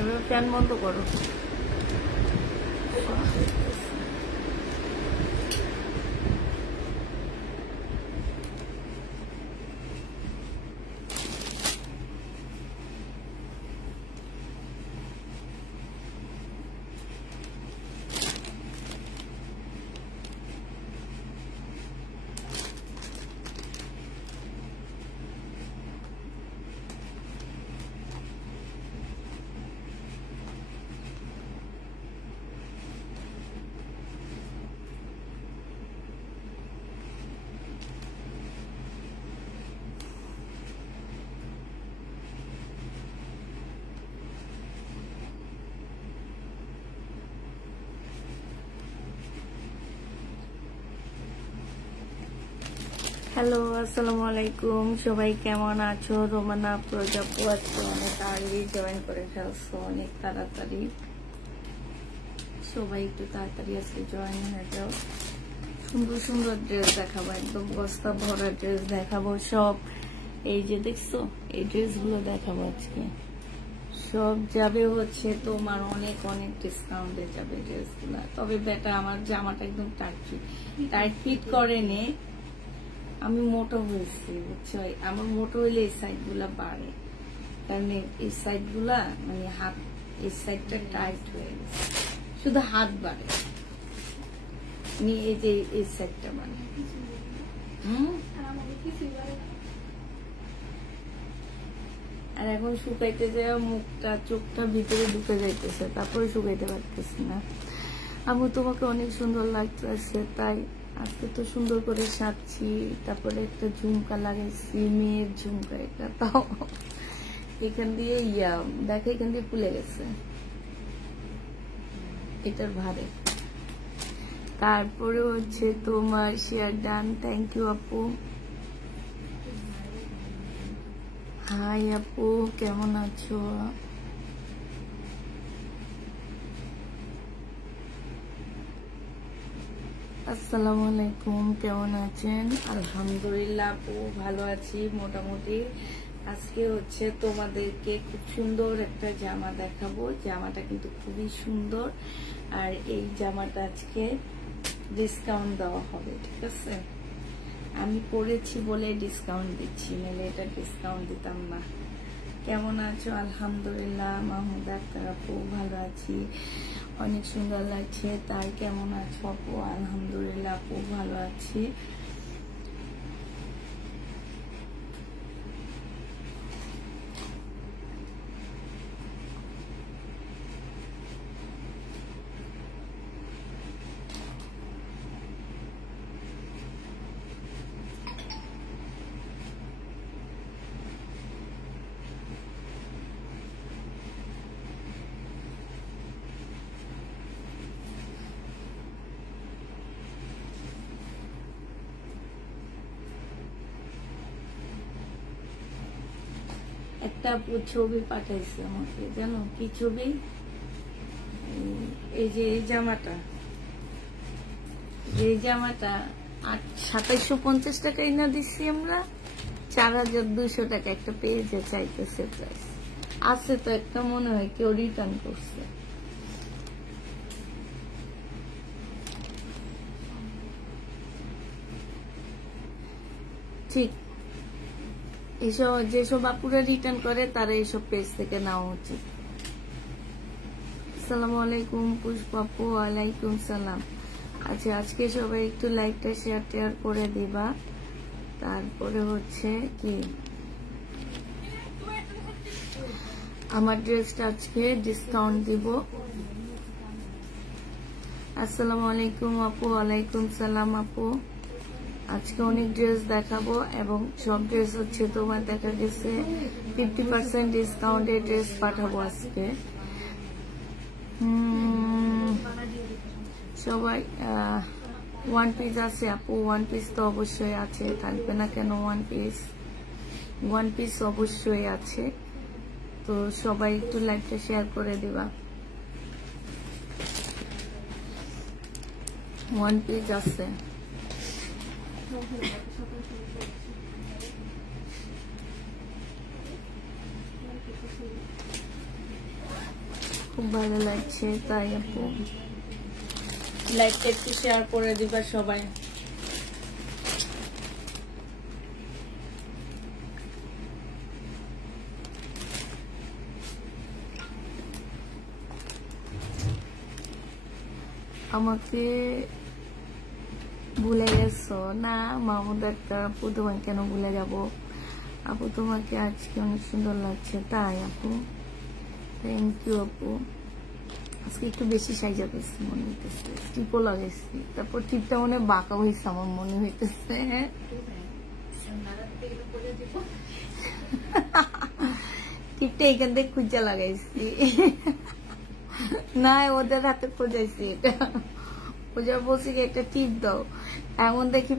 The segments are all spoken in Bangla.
এবার ফ্যান বন্ধ করো। হ্যালো, আসসালামু আলাইকুম। সবাই কেমন আছো? রোমানা প্রজাপতি আজকে অনেক আগে জয়েন করে ফেলছো, অনেক তাড়াতাড়ি। সবাই একটু তাড়াতাড়ি আজকে জয়েন হয়ে যাও। সুন্দর সুন্দর ড্রেস দেখাবো, একদম বস্তা ভরা ড্রেস দেখাবো সব। এই যে দেখছো, এই ড্রেসগুলো দেখাবো আজকে। সব যাবে হচ্ছে তোমার অনেক অনেক ডিসকাউন্টে যাবে ড্রেসগুলা। তবে বেটা আমার জামাটা একদম টাইট ফিট করেনি। আমি মোটা হয়েছি, বুঝছো? আমার মোটা হইলে এই সাইড গুলা বাড়ে, কারণ এই সাইড গুলা মানে হাত, এই সাইডটা টাইট হয়ে গেছে, শুধু হাত বাড়ে, এই যে এই সাইডটা মানে আর এখন শুকাইতে যায় মুখটা, চোখটা ভিতরে ঢুকে যাইতেছে, তারপরে শুকাইতে পারতেছি না। আমি তোমাকে অনেক সুন্দর লাগতেছে, তাই আজকে তো সুন্দর করে সাজছি। তারপরে একটা ঝুমকা লাগাইছি, মেয়ের ঝুমকা, এটা তাও এখান দিয়ে দেখে এখান দিয়ে ফুলে গেছে, এটার ভারে। তারপরে হচ্ছে তোমার শেয়ার ডান, থ্যাংক ইউ আপু। হাই আপু, কেমন আছো? আসসালামু আলাইকুম, কেমন আছেন? আলহামদুলিল্লাহ আপু, ভালো আছি মোটামুটি। আজকে হচ্ছে তোমাদেরকে খুব সুন্দর একটা জামা দেখাবো। জামাটা কিন্তু খুবই সুন্দর, আর এই জামাটা আজকে ডিসকাউন্ট দেওয়া হবে, ঠিক আছে? আমি পরেছি বলে ডিসকাউন্ট দিচ্ছি, নাহলে এটা ডিসকাউন্ট দিতাম না। কেমন আছো? আলহামদুলিল্লাহ। মাহমুদ আক্তার আপু, ভালো আছি, অনেক সুন্দর লাগছে। তাই কেমন আছো আপু? আলহামদুলিল্লাহ আপু, ভালো আছি। একটা ছবি পাঠাইছে আমাকে, জানো কি ছবি? এই যে এই জামাটা, 2750 টাকায় না দিচ্ছি আমরা, 4200 টাকা একটা পেজে চাইতেছে প্রাইস। আছে তো একটা, মনে হয় কেউ রিটার্ন করছে। ঠিক, এইসব যেসব আপুরা রিটার্ন করে তারা এইসব পেজ থেকে নেওয়া উচিত। আসসালামু আলাইকুম পুষ্পা আপু। ওয়ালাইকুম সালাম। আচ্ছা, আজকে সবাই একটু লাইভটা শেয়ার করে দিবা। তারপরে হচ্ছে কি, আমার ড্রেসটা আজকে ডিসকাউন্ট দিব। আসসালামু আলাইকুম আপু। ওয়ালাইকুম সালাম আপু। আজকে অনেক ড্রেস দেখাবো, এবং সব ড্রেস হচ্ছে তোমার দেখা গেছে 50% ডিসকাউন্টে ড্রেস পাঠাবো আজকে। সবাই ওয়ান পিস আছে আপু? ওয়ান পিস তো অবশ্যই আছে, থাকবে না কেন? ওয়ান পিস অবশ্যই আছে। তো সবাই একটু লাইভটা শেয়ার করে দিবা। ওয়ান পিস আছে। খুব ভালো লাগছে, তাই আপু লাইকটা একটু শেয়ার করে দিবা সবাই। আমাকে ভুলে গেছো না মাহমুদ আক্তার আপু, তোমায় কেন ভুলে যাব আপু, তোমাকে আজকে অনেক সুন্দর লাগছে, তাই আপু থ্যাংক ইউ আপু। আজকে একটু বেশি সাইজা পেয়েছি মনে হইতেছে, টিপও লাগাইছি, তারপর টিপটা মনে বাঁকা হয়েছে আমার মনে হইতেছে। টিপটা এখান থেকে খুঁজা লাগাইছি না, ওদের হাতে খোঁজাইছি এটা, খোঁজা বলছি একটা টিপ দাও, এমন দেখি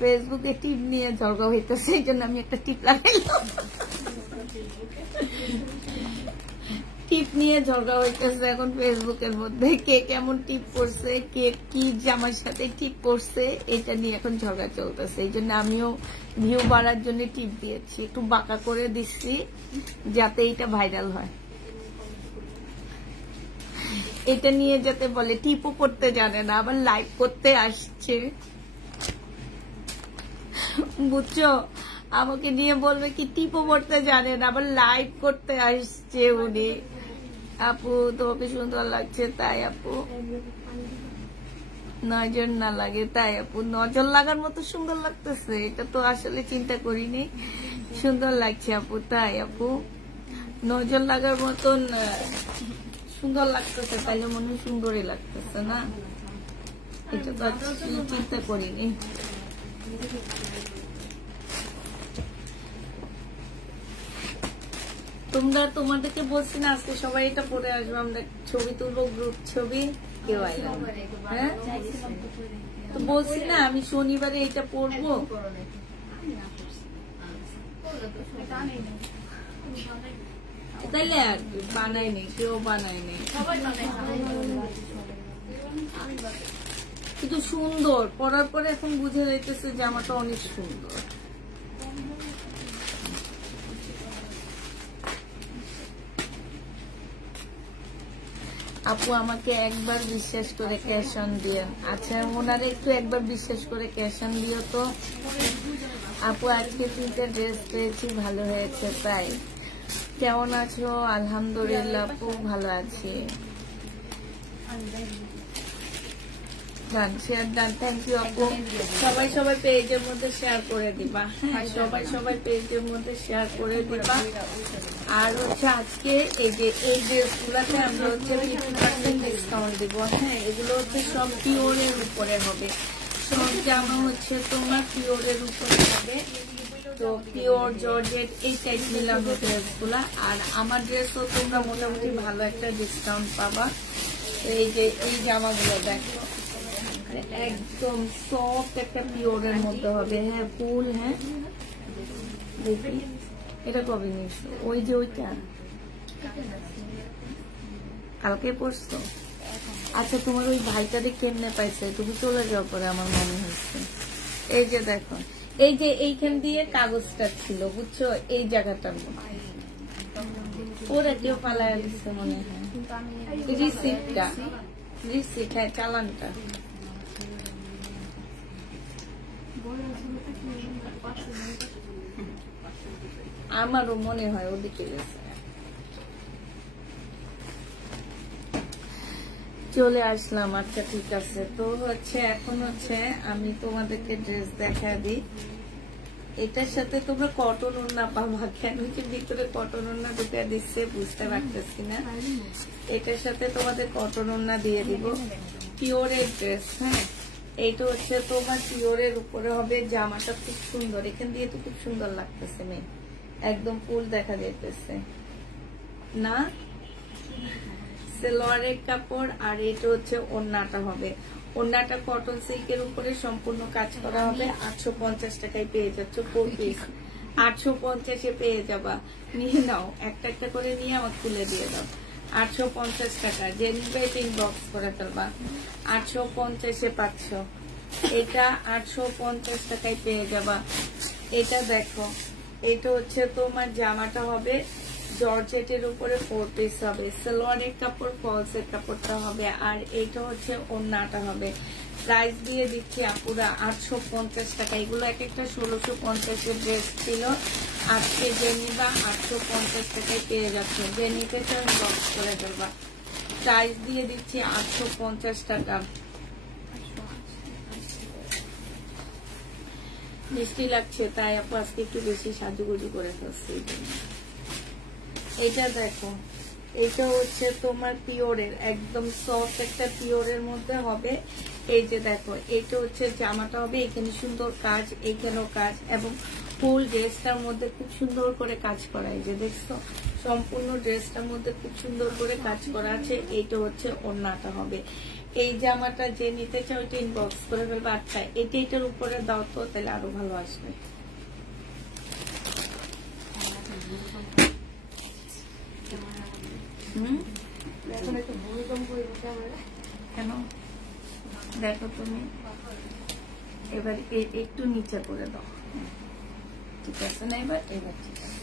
ফেসবুকে টিপ নিয়ে ঝগড়া হইতেছে, এই জন্য আমি একটা টিপ লাগাইলাম। টিপ নিয়ে ঝগড়া হইতেছে এখন ফেসবুকের মধ্যে, কে কেমন টিপ করছে, কে কি জামার সাথে টিপ করছে, এটা নিয়ে এখন ঝগড়া চলতেছে। এই জন্য আমিও ভিউ বাড়ার জন্য টিপ দিয়েছি, একটু বাঁকা করে দিচ্ছি যাতে এটা ভাইরাল হয়। এটা নিয়ে যাতে বলে টিপও করতে জানে না, আবার লাইভ করতে আসছে, বুঝছো? আমাকে নিয়ে বলবে কি টিপও করতে জানে না, আবার লাইভ করতে আসছে উনি। আপু তোমাকে সুন্দর লাগছে, তাই আপু নজর না লাগে, তাই আপু নজর লাগার মতো সুন্দর লাগতেছে, এটা তো আসলে চিন্তা করিনি, সুন্দর লাগছে আপু, তাই আপু নজর লাগার মতন সুন্দর লাগতেছে, তাইলে মনে হয় সুন্দরই লাগতেছে না, এটা তো চিন্তা করিনি। তোমাদেরকে বলছি না আজকে সবাই এটা পরে আসবো, আমরা ছবি তুলবো, গ্রুপ ছবি, কেউ আইলাম, হ্যাঁ তো বলছি না আমি শনিবারে এটা পরবো, তাইলে আর কি বানাই নেই, কেউ বানাই নেই, কিন্তু সুন্দর পরার পরে এখন বুঝে যাইতেছে জামাটা অনেক সুন্দর। আপু আমাকে একবার বিশ্বাস করে ক্যাশ অন দিয়েন, আচ্ছা ওনারে একটু একবার বিশ্বাস করে ক্যাশ অন দিও তো। আপু আজকে 3টা ড্রেস পেয়েছি, ভালো হয়েছে, তাই কেমন আছো? আলহামদুলিল্লাহ আপু ভালো আছি, ডান শেয়ার ডান, থ্যাংক ইউ আপু। সবাই সবাই পেজের মধ্যে শেয়ার করে দিবা, হ্যাঁ সবাই সবাই পেজের মধ্যে শেয়ার করে দিবা। আর হচ্ছে আজকে এই যে এই ড্রেসগুলোতে আমরা হচ্ছে 50% ডিসকাউন্ট দিব, হ্যাঁ এগুলো হচ্ছে সব পিওরের উপরে হবে, সব জামা হচ্ছে তোমার পিওরের উপরে হবে, তো পিওর জর্জেট এই টাইপ মিলানো ড্রেসগুলা। আর আমার ড্রেসও তোমরা মোটামুটি ভালো একটা ডিসকাউন্ট পাবা। এই যে এই জামাগুলো দেখো একদম সফট একটা পিওরের মধ্যে হবে, হ্যাঁ ফুল, হ্যাঁ দেখি এটা কবে নিয়েছো? ওই যে ওইটা কালকে পড়ছো? আচ্ছা তোমার ওই ভাইটারে কেমনে পাইছে? তুমি চলে যাওয়ার পরে আমার মনে হচ্ছে। এই যে দেখো এই যে এইখান দিয়ে কাগজটা ছিল বুঝছো, এই জায়গাটার মধ্যে ওরা কেউ পালায় দিচ্ছে মনে হয়, রিসিপ্টটা, রিসিপ্ট, হ্যাঁ চালানটা। আমারও মনে হয় ওদিকে গেছে। চলে আসলাম, আচ্ছা ঠিক আছে। তো হচ্ছে এখন হচ্ছে আমি তোমাদেরকে ড্রেস দেখা দিই। এটার সাথে তোমরা কটন ওড়না পাবা, কেন কি ভিতরে কটন ওড়না ঢুকে দিচ্ছে বুঝতে পারতেছি না। এটার সাথে তোমাদের কটন ওড়না দিয়ে দিব, পিওরের ড্রেস, হ্যাঁ এইটা হচ্ছে তোমার পিওরের উপরে হবে, জামাটা খুব সুন্দর, এখান দিয়ে তো খুব সুন্দর লাগতেছে, মেয়ে একদম ফুল দেখা যাইতেছে না, সেলোয়ারের কাপড়। আর এটা হচ্ছে ওড়নাটা হবে, ওড়নাটা কটন সিল্কের উপরে সম্পূর্ণ কাজ করা হবে। 850 টাকায় পেয়ে যাচ্ছ 4 পিস, 850-এ পেয়ে যাবা, নিয়ে নাও, একটা একটা করে নিয়ে আমাকে খুলে দিয়ে দাও। 850 টাকা, যে নিবে ইনবক্স করে ফেলবা, 850-এ পাচ্ছ। এটা 850 টাকায় পেয়ে যাবা। এটা দেখো, এটা হচ্ছে তোমার জামাটা হবে জর্জেটের উপরে 4 পিস হবে, সালোয়ারের কাপড় ফলসের কাপড়টা হবে, আর এইটা হচ্ছে ওড়নাটা হবে। প্রাইস দিয়ে দিচ্ছি আপুরা 850 টাকা। এগুলো এক একটা 1650 ড্রেস ছিল, আজকে যে নিবা 850 টাকায় পেয়ে যাচ্ছে। যে নিতে চাও বক্স করে দেবা। প্রাইস দিয়ে দিচ্ছি 850 টাকা। মিষ্টি লাগছে তাই আপু আজকে একটু বেশি সাজুগুজু করে ফেলছি। এটা দেখো, এটা হচ্ছে তোমার পিওরের, একদম সফট একটা পিওরের মধ্যে হবে। এই যে দেখো, এটা হচ্ছে জামাটা হবে, এখানে সুন্দর কাজ, এখানেও কাজ, এবং ফুল ড্রেসটার মধ্যে খুব সুন্দর করে কাজ করা। এই যে দেখছো, সম্পূর্ণ ড্রেসটার মধ্যে খুব সুন্দর করে কাজ করা আছে। এইটা হচ্ছে ওড়নাটা হবে। এই জামাটা যে নিতে চাও ওইটা ইনবক্স করে ফেলবে। আচ্ছা, এটার উপরে দাও তো, তাহলে আরো ভালো আসবে। কেন দেখো তুমি এবার একটু নিচে করে দাও, ঠিক আছে না? এবার ঠিক আছে।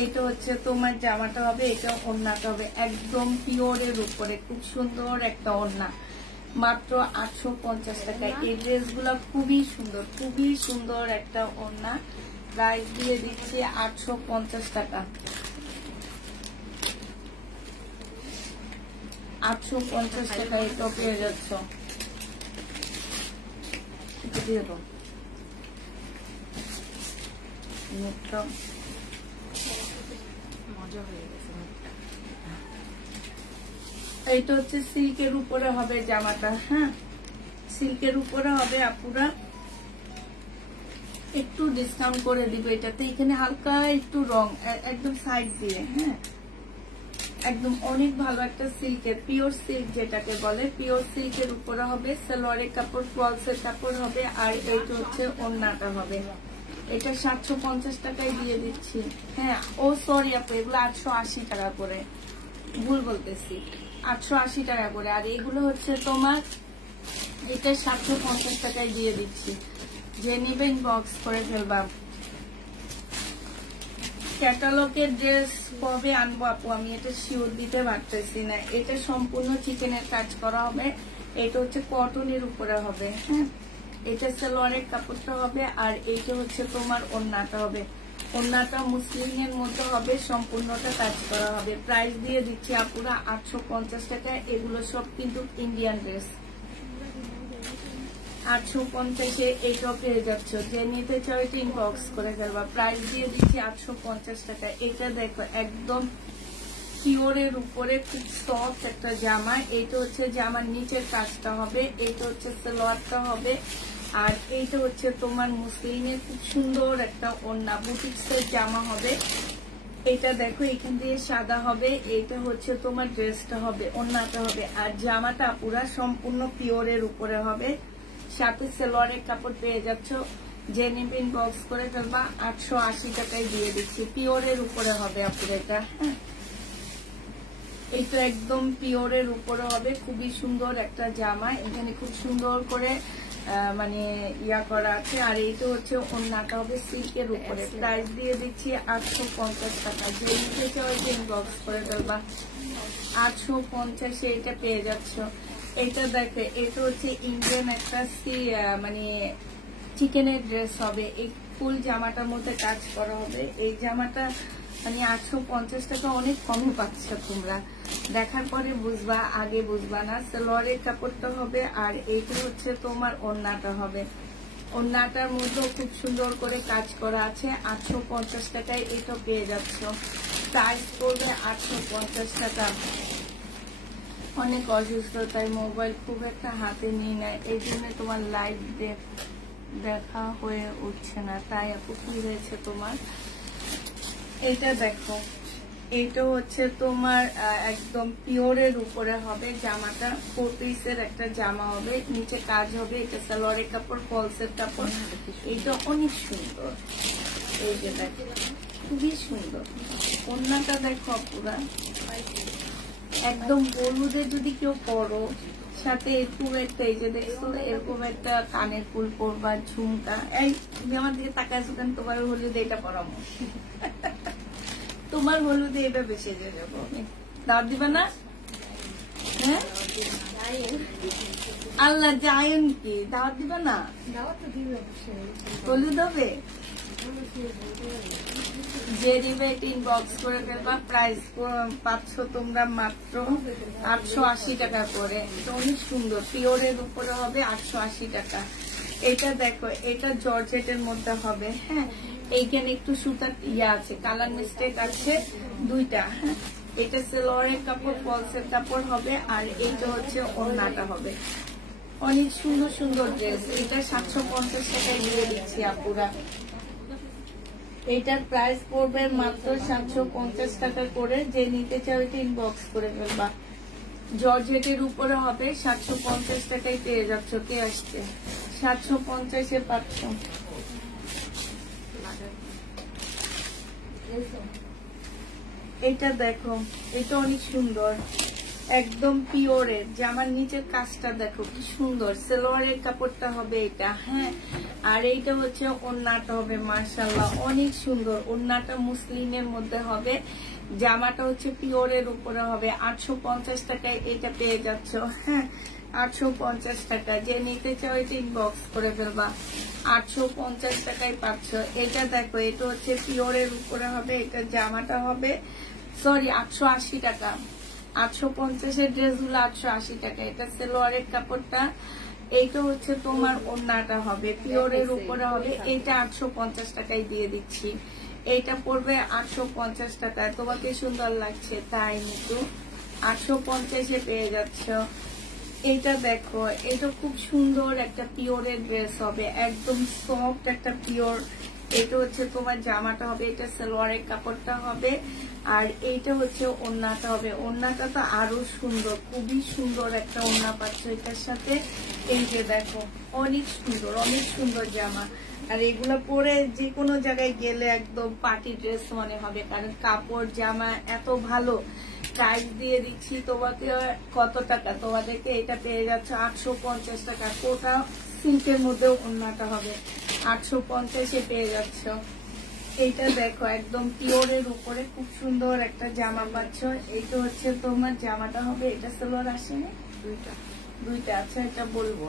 এইটা হচ্ছে তোমার জামাটা হবে, এটা ওড়নাটা হবে একদম পিওরের উপরে, খুব সুন্দর একটা ওড়না, মাত্র 850 টাকায়। এই ড্রেসগুলো খুবই সুন্দর, খুবই সুন্দর একটা ওড়না। প্রাইস দিয়ে দিচ্ছি 850 টাকা। 850 টাকায় এটা পেয়ে যাচ্ছ। দিয়ে দাও মুখটা, মজা হয়ে গেছে। এইটা হচ্ছে সিল্কের উপরে হবে জামাটা। হ্যাঁ, সিল্কের উপরে হবে আপুরা, একটু ডিসকাউন্ট করে দিবে এটাতে। এখানে হালকা একটু রং একদম সাইড দিয়ে, হ্যাঁ, একদম অনেক ভালো একটা সিল্কের, পিওর সিল্ক যেটাকে বলে, পিওর সিল্কের উপরে হবে। সালোয়ারের কাপড় ফলসের কাপড় হবে, আর এইটা হচ্ছে ওড়নাটা হবে। এটা 750 টাকায় দিয়ে দিচ্ছি। হ্যাঁ, ও সরি আপু, এগুলো 880 টাকা করে, ভুল বলতেছি, 880 টাকা করে। আর এগুলো হচ্ছে তোমার, এটা 750 টাকায় দিয়ে দিচ্ছি। যে নিবেন বক্স করে ফেলবা। ক্যাটালগের ড্রেস কবে আনবো আপু, আমি এটা শিওর দিতে পারতেছি না। এটা সম্পূর্ণ চিকেনের কাজ করা হবে, এটা হচ্ছে কটনের উপরে হবে। হ্যাঁ, এটা সালোয়ারের কাপড়টা হবে, আর এইটা হচ্ছে তোমার ওড়নাটা হবে। ওড়নাটা মুসলিমের মধ্যে হবে, সম্পূর্ণটা কাজ করা হবে। প্রাইস দিয়ে দিচ্ছি আপুরা 850 টাকা। এগুলো সব কিন্তু ইন্ডিয়ান ড্রেস। 850-এ এইটা পেয়ে যাচ্ছ। যে নিতে চাও এটা ইনবক্স করে ফেলবা। প্রাইস দিয়ে দিচ্ছি 850 টাকা। এটা দেখো, একদম পিওরের উপরে খুব সফট একটা জামা। এইটা হচ্ছে জামার নিচের কাজটা হবে, এইটা হচ্ছে সালোয়ারটা হবে, আর এইটা হচ্ছে তোমার মুসলিমের খুব সুন্দর একটা ওড়না, বুটিক্সের জামা হবে। এটা দেখো, এখান দিয়ে সাদা হবে, এইটা হচ্ছে তোমার ড্রেসটা হবে, ওড়নাটা হবে, আর জামাটা পুরা সম্পূর্ণ পিওরের উপরে হবে। সাথে সালোয়ারের কাপড় পেয়ে যাচ্ছ। যে নিবেন বক্স করে ফেলবা। 880 টাকায় দিয়ে দিচ্ছি। পিওরের উপরে হবে আপুর এটা। হ্যাঁ, এটা একদম পিওরের উপরে হবে, খুবই সুন্দর একটা জামা। এখানে খুব সুন্দর করে মানে ইয়া করা আছে, আর এইটা হচ্ছে ওড়নাটা হবে সিল্কের উপরে। প্রাইস দিয়ে দিচ্ছি 850 টাকা। যে নিতে চাও ইনবক্স করে ফেলবা। 850-এ এটা পেয়ে যাচ্ছ। এটা দেখে, এটা হচ্ছে ইন্ডিয়ান একটা মানে চিকেনের ড্রেস হবে। এই ফুল জামাটার মধ্যে কাজ করা হবে। এই জামাটা মানে 850 টাকা অনেক কমে পাচ্ছ তোমরা, দেখার পরে বুঝবা, আগে বুঝবা না। সালোয়ারের কাপড়টা হবে, আর এইটা হচ্ছে তোমার ওড়নাটা হবে। ওড়নাটার মধ্যে খুব সুন্দর করে কাজ করা আছে। 850 টাকায় এটা পেয়ে যাচ্ছ। প্রাইস পড়বে 850 টাকা। অনেক অসুস্থ, তাই মোবাইল খুব একটা হাতে নিয়ে নেয়, এই জন্য তোমার লাইভ দেখা হয়ে উঠছে না। তাই আপু, কি হয়েছে তোমার? এটা দেখো, এটা হচ্ছে তোমার একদম পিওরের উপরে হবে জামাটা। 4 পিসের একটা জামা হবে, নিচে কাজ হবে। এটা সালোয়ারের কাপড়, ফলসের কাপড়। এটা অনেক সুন্দর। এই যে দেখো, খুবই সুন্দর। ওড়নাটা দেখো পুরা একদম হলুদে যদি কেউ পরো, সাথে এরকম একটা, এই যে দেখছো এরকম একটা কানের ফুল পরবা, ঝুমকা। এই তুমি আমার দিকে তাকায় আছো কেন? তোমার হলুদে এটা পরামো, তোমার হলুদে এটা বেশি যে যাবো আমি। দাওয়াত দিবা না? হ্যাঁ আল্লাহ জায়েন কি দাওয়াত দিবা না? হলুদ হবে যে দিবে ইনবক্স করে ফেলবা। প্রাইস পাচ্ছ তোমরা মাত্র 880 টাকা করে। এটা অনেক সুন্দর, পিওরের উপরে হবে 880 টাকা। এটা দেখো, এটা জর্জেটের মধ্যে হবে। হ্যাঁ, এইখানে একটু সুতার ইয়া আছে, কালার মিস্টেক আছে দুইটা। হ্যাঁ, এটা সেলোয়ারের কাপড়, ফলসের কাপড় হবে, আর এইটা হচ্ছে ওড়নাটা হবে। অনেক সুন্দর সুন্দর ড্রেস। এটা 750 টাকায় দিয়ে দিচ্ছি আপুরা। এইটার প্রাইস পড়বে মাত্র 750 টাকা করে। যে নিতে চাও এটা ইনবক্স করে ফেলবা। জর্জেটের উপরে হবে, 750 টাকায় পেয়ে যাচ্ছ। কে আসছে? 750-এ পাচ্ছ। এটা দেখো, এটা অনেক সুন্দর, একদম পিওরের। জামার নিচের কাজটা দেখো কি সুন্দর। সেলোয়ারের কাপড়টা হবে এটা। হ্যাঁ, আর এইটা হচ্ছে ওড়নাটা হবে। মাশাআল্লাহ অনেক সুন্দর। ওড়নাটা মুসলিমের মধ্যে হবে, জামাটা হচ্ছে পিওরের উপরে হবে। 850 টাকায় এটা পেয়ে যাচ্ছ। হ্যাঁ, 850 টাকা। যে নিতে চাও এটা ইনবক্স করে ফেলবা। 850 টাকায় পাচ্ছ। এটা দেখো, এটা হচ্ছে পিওরের উপরে হবে, এটা জামাটা হবে, সরি 880 টাকা। 850-এর ড্রেসগুলো 880 টাকা। এটা সেলোয়ারের কাপড়টা, এইটা হচ্ছে তোমার ওড়নাটা হবে, পিওরের উপরে হবে। এইটা 850 টাকায় দিয়ে দিচ্ছি। এইটা পড়বে 850 টাকায়। তোমাকে সুন্দর লাগছে তাই কিন্তু 850-এ পেয়ে যাচ্ছ। এইটা দেখো, এটা খুব সুন্দর একটা পিওরের ড্রেস হবে, একদম সফট একটা পিওর। এটা হচ্ছে তোমার জামাটা হবে, এটা সালোয়ারের কাপড়টা হবে, আর এইটা হচ্ছে ওড়নাটা হবে। ওড়নাটা তো আরো সুন্দর, খুবই সুন্দর একটা ওড়না পাচ্ছ এটার সাথে। এই যে দেখো, অনেক সুন্দর, অনেক সুন্দর জামা। আর এগুলো পরে যে কোনো জায়গায় গেলে একদম পার্টি ড্রেস মনে হবে, কারণ কাপড় জামা এত ভালো। প্রাইস দিয়ে দিচ্ছি তোমাকে কত টাকা? তোমাদেরকে এটা পেয়ে যাচ্ছে 850 টাকা। কোটা সিল্কের মধ্যেও ওড়নাটা হবে, 850-এ পেয়ে যাচ্ছ। এইটা দেখো, একদম পিওরের উপরে খুব সুন্দর একটা জামা পাচ্ছ। এইটা হচ্ছে তোমার জামাটা হবে, এটা সালোয়ার আসেনি, দুইটা আছে, এটা বলবো।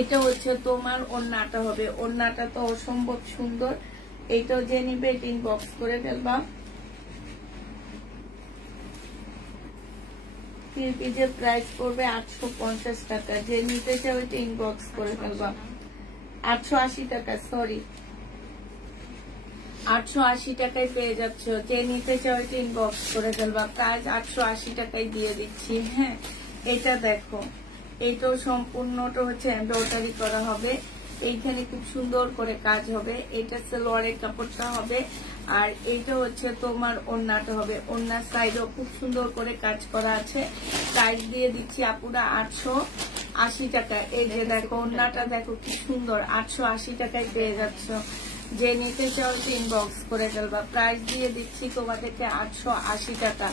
এটা হচ্ছে তোমার ওড়নাটা হবে, ওড়নাটা তো অসম্ভব সুন্দর। এইটাও যে নিবে ইনবক্স করে ফেলবা। 3 পিসের প্রাইস পড়বে 850 টাকা। যে নিতে চাও এটা ইনবক্স করে ফেলবা। 880 টাকা, সরি 880 টাকায় পেয়ে যাচ্ছ। যে নিতে চাও এটা ইনবক্স করে ফেলবা। প্রাইস 880 টাকায় দিয়ে দিচ্ছি। হ্যাঁ, এটা দেখো, এইটাও সম্পূর্ণটা হচ্ছে এমব্রয়ডারি করা হবে। এইখানে খুব সুন্দর করে কাজ হবে। এটা সালোয়ারের কাপড়টা হবে, আর এইটা হচ্ছে তোমার ওড়নাটা হবে। ওড়নার সাইডেও খুব সুন্দর করে কাজ করা আছে। প্রাইস দিয়ে দিচ্ছি আপুরা 880 টাকা। এই যে দেখো, ওড়নাটা দেখো কি সুন্দর, 880 টাকায় পেয়ে যাচ্ছ। যে নিতে চাও ইনবক্স করে ফেলবা। প্রাইস দিয়ে দিচ্ছি তোমাদেরকে 880 টাকা।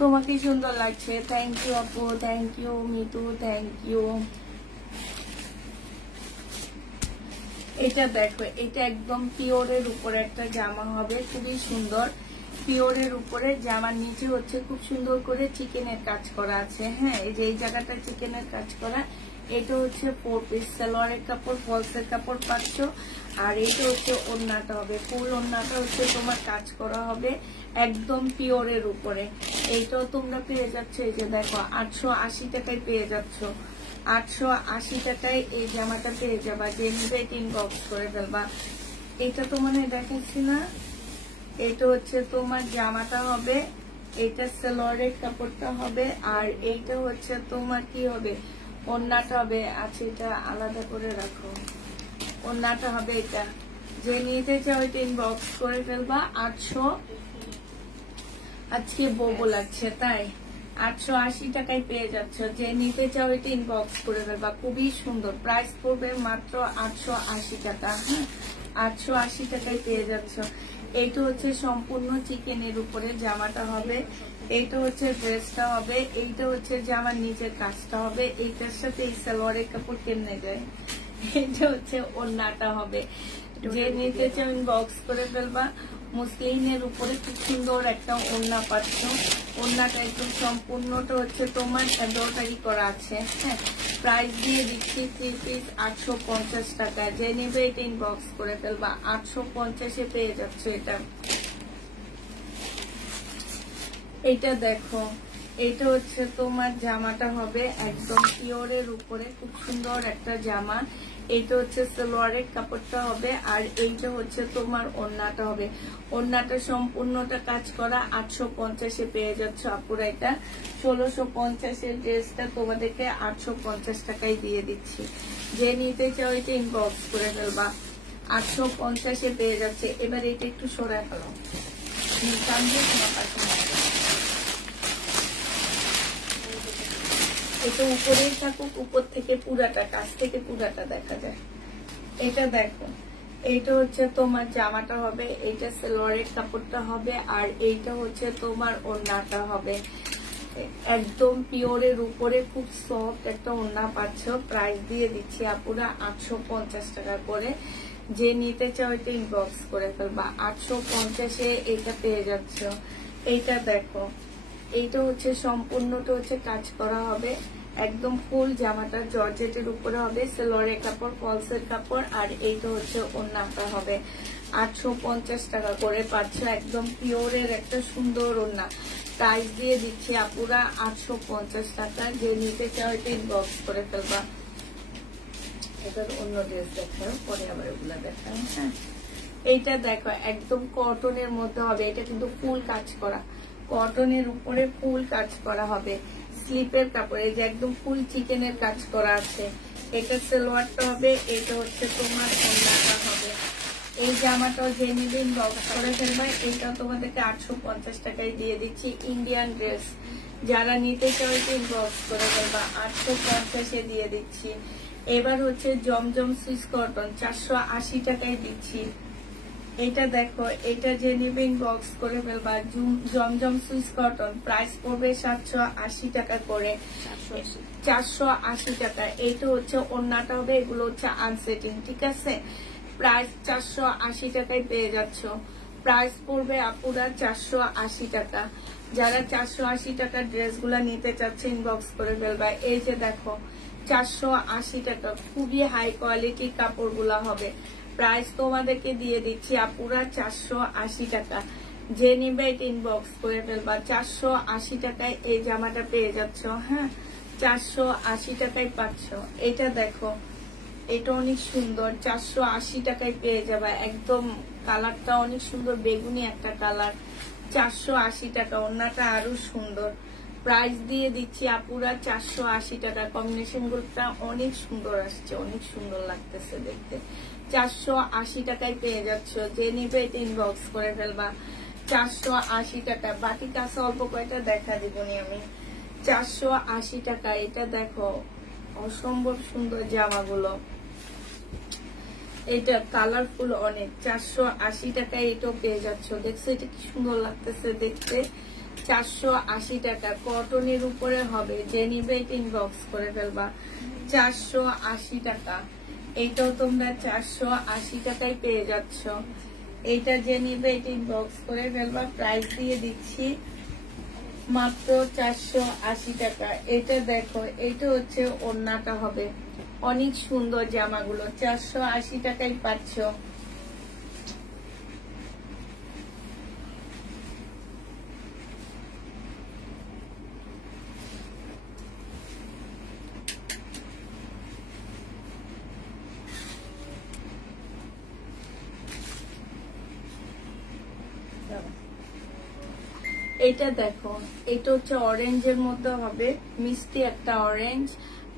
তোমাকে সুন্দর লাগছে, থ্যাংক ইউ আপু, thank you Mitu, thank you. এটা দেখো, এটা একদম পিওরের উপরে একটা জামা হবে, খুবই সুন্দর। পিওরের উপরে জামার নিচে হচ্ছে খুব সুন্দর করে চিকেনের কাজ করা আছে। হ্যাঁ, এই যে এই জায়গাটা চিকেনের কাজ করা। এটা হচ্ছে 4 পিস সালোয়ারের কাপড়, ফলসের কাপড় পাচ্ছ। আর এটা হচ্ছে ওড়নাটা হবে, ফুল ওড়নাটা হচ্ছে তোমার কাজ করা হবে, একদম পিওরের উপরে। এইটাও তোমরা পেয়ে যাচ্ছ। এই যে দেখো, 880 টাকায় পেয়ে যাচ্ছ। 880 টাকায় এই জামাটা পেয়ে যাবা। যে নিবে ইনবক্স করে ফেলবা। এটা তো মনে হয় দেখাচ্ছি না। এটা হচ্ছে তোমার জামাটা হবে, এটা সালোয়ারের কাপড়টা হবে, আর এইটা হচ্ছে তোমার কি হবে, ওড়নাটা হবে। আচ্ছা, এটা আলাদা করে রাখো। ওড়নাটা হবে এটা। যে নিতে চাও এটা ইনবক্স করে ফেলবা। 800, আজকে বোবো লাগছে তাই 880 টাকায় পেয়ে যাচ্ছ। যে নিতে চাও এটা ইনবক্স করে ফেলবা। খুবই সুন্দর। প্রাইস পড়বে মাত্র 880 টাকা। 880 টাকায় পেয়ে যাচ্ছ। এইটা হচ্ছে সম্পূর্ণ চিকেনের উপরে জামাটা হবে, এইটা হচ্ছে ড্রেসটা হবে, এইটা হচ্ছে জামার নিচের কাজটা হবে, এইটার সাথে এই সালোয়ারের কাপড় কেমনে যায়, এটা হচ্ছে ওড়নাটা হবে। যে নিতে চাও ইনবক্স করে ফেলবা। মুসলিনের উপরে খুব সুন্দর একটা ওড়না পাচ্ছ, ওড়নাটা একদম সম্পূর্ণটা হচ্ছে তোমার এমব্রয়ডারি করা আছে। হ্যাঁ, প্রাইস দিয়ে দিচ্ছি 3 পিস 850 টাকা। যে নেবে এটা ইনবক্স করে ফেলবা, 850-এ পেয়ে যাচ্ছে এটা। এইটা দেখো, এইটা হচ্ছে তোমার জামাটা হবে একদম পিওরের উপরে, খুব সুন্দর একটা জামা। এইটা হচ্ছে সালোয়ারের কাপড়টা হবে, আর এইটা হচ্ছে তোমার ওড়নাটা হবে। ওড়নাটা সম্পূর্ণটা কাজ করা, 850-এ পেয়ে যাচ্ছে আপুরা। এটা 1650-এর ড্রেসটা তোমাদেরকে 850 টাকায় দিয়ে দিচ্ছি। যে নিতে চাও এটা ইনবক্স করে ফেলবা, 850-এ পেয়ে যাচ্ছে। এবার এটা একটু সরায় ফেলো, এটা উপরেই থাকুক, উপর থেকে পুরাটা, কাছ থেকে পুরাটা দেখা যায়। এটা দেখো, এইটা হচ্ছে তোমার জামাটা হবে, এইটা সালোয়ারের কাপড়টা হবে, আর এইটা হচ্ছে তোমার ওড়নাটা হবে। একদম পিওরের উপরে খুব সফট একটা ওড়না পাচ্ছ। প্রাইস দিয়ে দিচ্ছি আপুরা 850 টাকা করে। যে নিতে চাও এটা ইনবক্স করে ফেলবা, 850-এ এটা পেয়ে যাচ্ছ। এইটা দেখো, এইটা হচ্ছে সম্পূর্ণটা হচ্ছে কাজ করা হবে, একদম ফুল জামাটা জর্জেটের উপরে হবে, সালোয়ারের কাপড়, ফলসের কাপড়, আর এইটা হচ্ছে ওড়নাটা হবে। 850 টাকা করে পাচ্ছ, একদম পিওরের একটা সুন্দর ওড়না। প্রাইস দিয়ে দিচ্ছি আপুরা 850 টাকা। যে নিতে চাও এটা ইনবক্স করে ফেলবা। এবার অন্য ড্রেস দেখাও, পরে আবার এগুলা দেখাও। হ্যাঁ, এইটা দেখো একদম কটনের মধ্যে হবে, এটা কিন্তু ফুল কাজ করা, কটনের উপরে ফুল কাজ করা হবে, স্লিপের কাপড়, এই যে একদম ফুল চিকেনের কাজ করা আছে। এটা সালোয়ারটা হবে, এটা হচ্ছে তোমার ওড়নাটা হবে। এই জামাটাও যে নিবে ইনবক্স করে ফেলবে, এটা তোমাদেরকে 850 টাকায় দিয়ে দিচ্ছি। ইন্ডিয়ান ড্রেস যারা নিতে চাও এটা ইনবক্স করে ফেলবা, 850-এ দিয়ে দিচ্ছি। এবার হচ্ছে জমজম সুইস কটন, 480 টাকায় দিচ্ছি। এটা দেখো, এটা যে নিবে ইনবক্স করে ফেলবা, জমজম সুইস কটন, প্রাইস পড়বে 780 টাকা করে, 480 টাকা। এইটা হচ্ছে ওড়নাটা হবে, এগুলো হচ্ছে আনসেটিং, ঠিক আছে। প্রাইস 480 টাকায় পেয়ে যাচ্ছ। প্রাইস পড়বে আপুরা 480 টাকা। যারা 480 টাকার ড্রেসগুলা নিতে চাচ্ছে ইনবক্স করে ফেলবা। এই যে দেখো 480 টাকা, খুবই হাই কোয়ালিটি কাপড়গুলা হবে। প্রাইস তোমাদেরকে দিয়ে দিচ্ছি আপুরা 480 টাকা। যে নিবে এটা ইনবক্স করে ফেলবা, 480 টাকায় এই জামাটা পেয়ে যাচ্ছ। হ্যাঁ, 480 টাকায় পাচ্ছ। এটা দেখো, এটা অনেক সুন্দর, 480 টাকায় পেয়ে যাবা। একদম কালারটা অনেক সুন্দর, বেগুনি একটা কালার, 480 টাকা। ওড়নাটা আরো সুন্দর। প্রাইস দিয়ে দিচ্ছি আপুরা 480 টাকা। কম্বিনেশন গুলোটা অনেক সুন্দর আসছে, অনেক সুন্দর লাগতেছে দেখতে। 480 টাকায় পেয়ে যাচ্ছ। যে নিবে এটা ইনবক্স করে ফেলবা, 480 টাকা। বাকি কাছে অল্প কয়টা দেখা দিবনি আমি। 480 টাকা। এটা দেখো, অসম্ভব সুন্দর জামাগুলো, এটা কালারফুল অনেক। 480 টাকায় এটাও পেয়ে যাচ্ছ। দেখছো এটা কি সুন্দর লাগতেছে দেখতে। 480 টাকা, কটনের উপরে হবে। যে নিবে এটা ইনবক্স করে ফেলবা, 480 টাকা। এইটাও তোমরা 480 টাকায় পেয়ে যাচ্ছ। এইটা যে নিবে এটা ইনবক্স করে ফেলবা। প্রাইস দিয়ে দিচ্ছি মাত্র 480 টাকা। এটা দেখো, এটা হচ্ছে ওড়নাটা হবে, অনেক সুন্দর জামাগুলো 480 টাকায় পাচ্ছ। এটা দেখো, এটা হচ্ছে অরেঞ্জের মধ্যে হবে, মিষ্টি একটা অরেঞ্জ,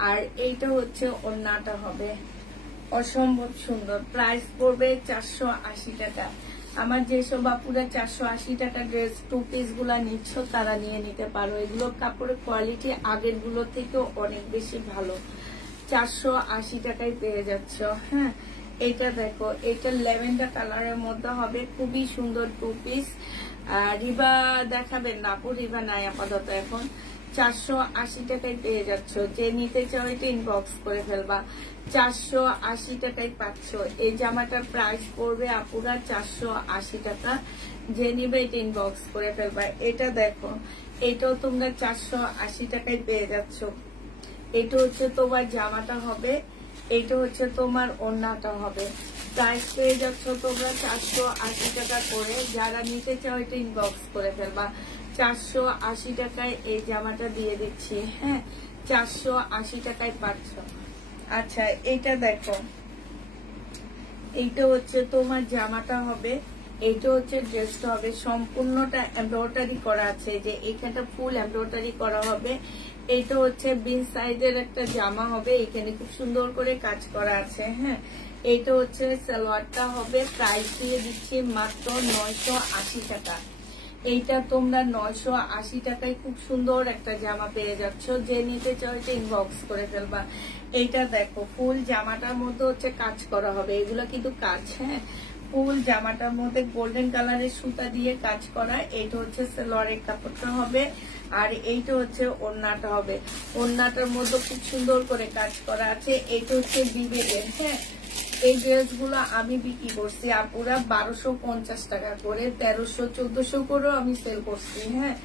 আর এইটা হচ্ছে ওড়নাটা হবে, অসম্ভব সুন্দর। প্রাইস পড়বে 480 টাকা। আমার যেসব বাপুরা 480 টাকা ড্রেস 2 পিস গুলা নিচ্ছ তারা নিয়ে নিতে পারো। এগুলো কাপড়ের কোয়ালিটি আগের গুলো থেকেও অনেক বেশি ভালো। 480 টাকায় পেয়ে যাচ্ছ। হ্যাঁ, এটা দেখো, এটা ল্যাভেন্ডার কালারের মধ্যে হবে, খুবই সুন্দর 2 পিস। রিবা দেখাবেন না আপু? রিবা নাই আপাতত এখন। 480 টাকায় পেয়ে যাচ্ছ, যে নিতে চাও এটা ইনবক্স করে ফেলবা। 480 টাকায় পাচ্ছ। এই জামাটার প্রাইস পড়বে আপুরা 480 টাকা, যে নিবে এটা ইনবক্স করে ফেলবা। এটা দেখো, এটাও তোমরা 480 টাকায় পেয়ে যাচ্ছ। এটা হচ্ছে তোমার জামাটা হবে, এটা হচ্ছে তোমার ওড়নাটা হবে। প্রাইস পেয়ে যাচ্ছ তোমরা 480 টাকা করে, যারা নিতে চাও এটা ইনবক্স করে ফেলবা। 480 টাকায় এই জামাটা দিয়ে দিচ্ছি। হ্যাঁ, 480 টাকায় পাচ্ছ। আচ্ছা, এটা দেখো, এইটা হচ্ছে তোমার জামাটা হবে, এইটা হচ্ছে ড্রেসটা হবে। সম্পূর্ণটা এমব্রয়ডারি করা আছে, যে এখানটা ফুল এমব্রয়ডারি করা হবে। এইটা হচ্ছে বিন সাইজের একটা জামা হবে, এখানে খুব সুন্দর করে কাজ করা আছে। হ্যাঁ, এইটা হচ্ছে সালোয়ারটা হবে। প্রাইস দিয়ে দিচ্ছি মাত্র 980 টাকা। এইটা তোমরা 980 টাকায় খুব সুন্দর একটা জামা পেয়ে যাচ্ছ, যে নিতে চাও এটা ইনবক্স করে ফেলবা। এইটা দেখো, ফুল জামাটার মধ্যে হচ্ছে কাজ করা হবে, এগুলো কিন্তু কাজ। হ্যাঁ, ফুল জামাটার মধ্যে গোল্ডেন কালারের সুতা দিয়ে কাজ করা। এইটা হচ্ছে সালোয়ারের কাপড়টা হবে, আর এইটা হচ্ছে ওড়নাটা হবে। ওড়নাটার মধ্যে খুব সুন্দর করে কাজ করা আছে। এইটা হচ্ছে বিবেকের। হ্যাঁ, এই ড্রেসগুলো আমি বিক্রি করছি আপুরা 1250 টাকা করে, 1300 1400 করেও আমি সেল করছি। হ্যাঁ,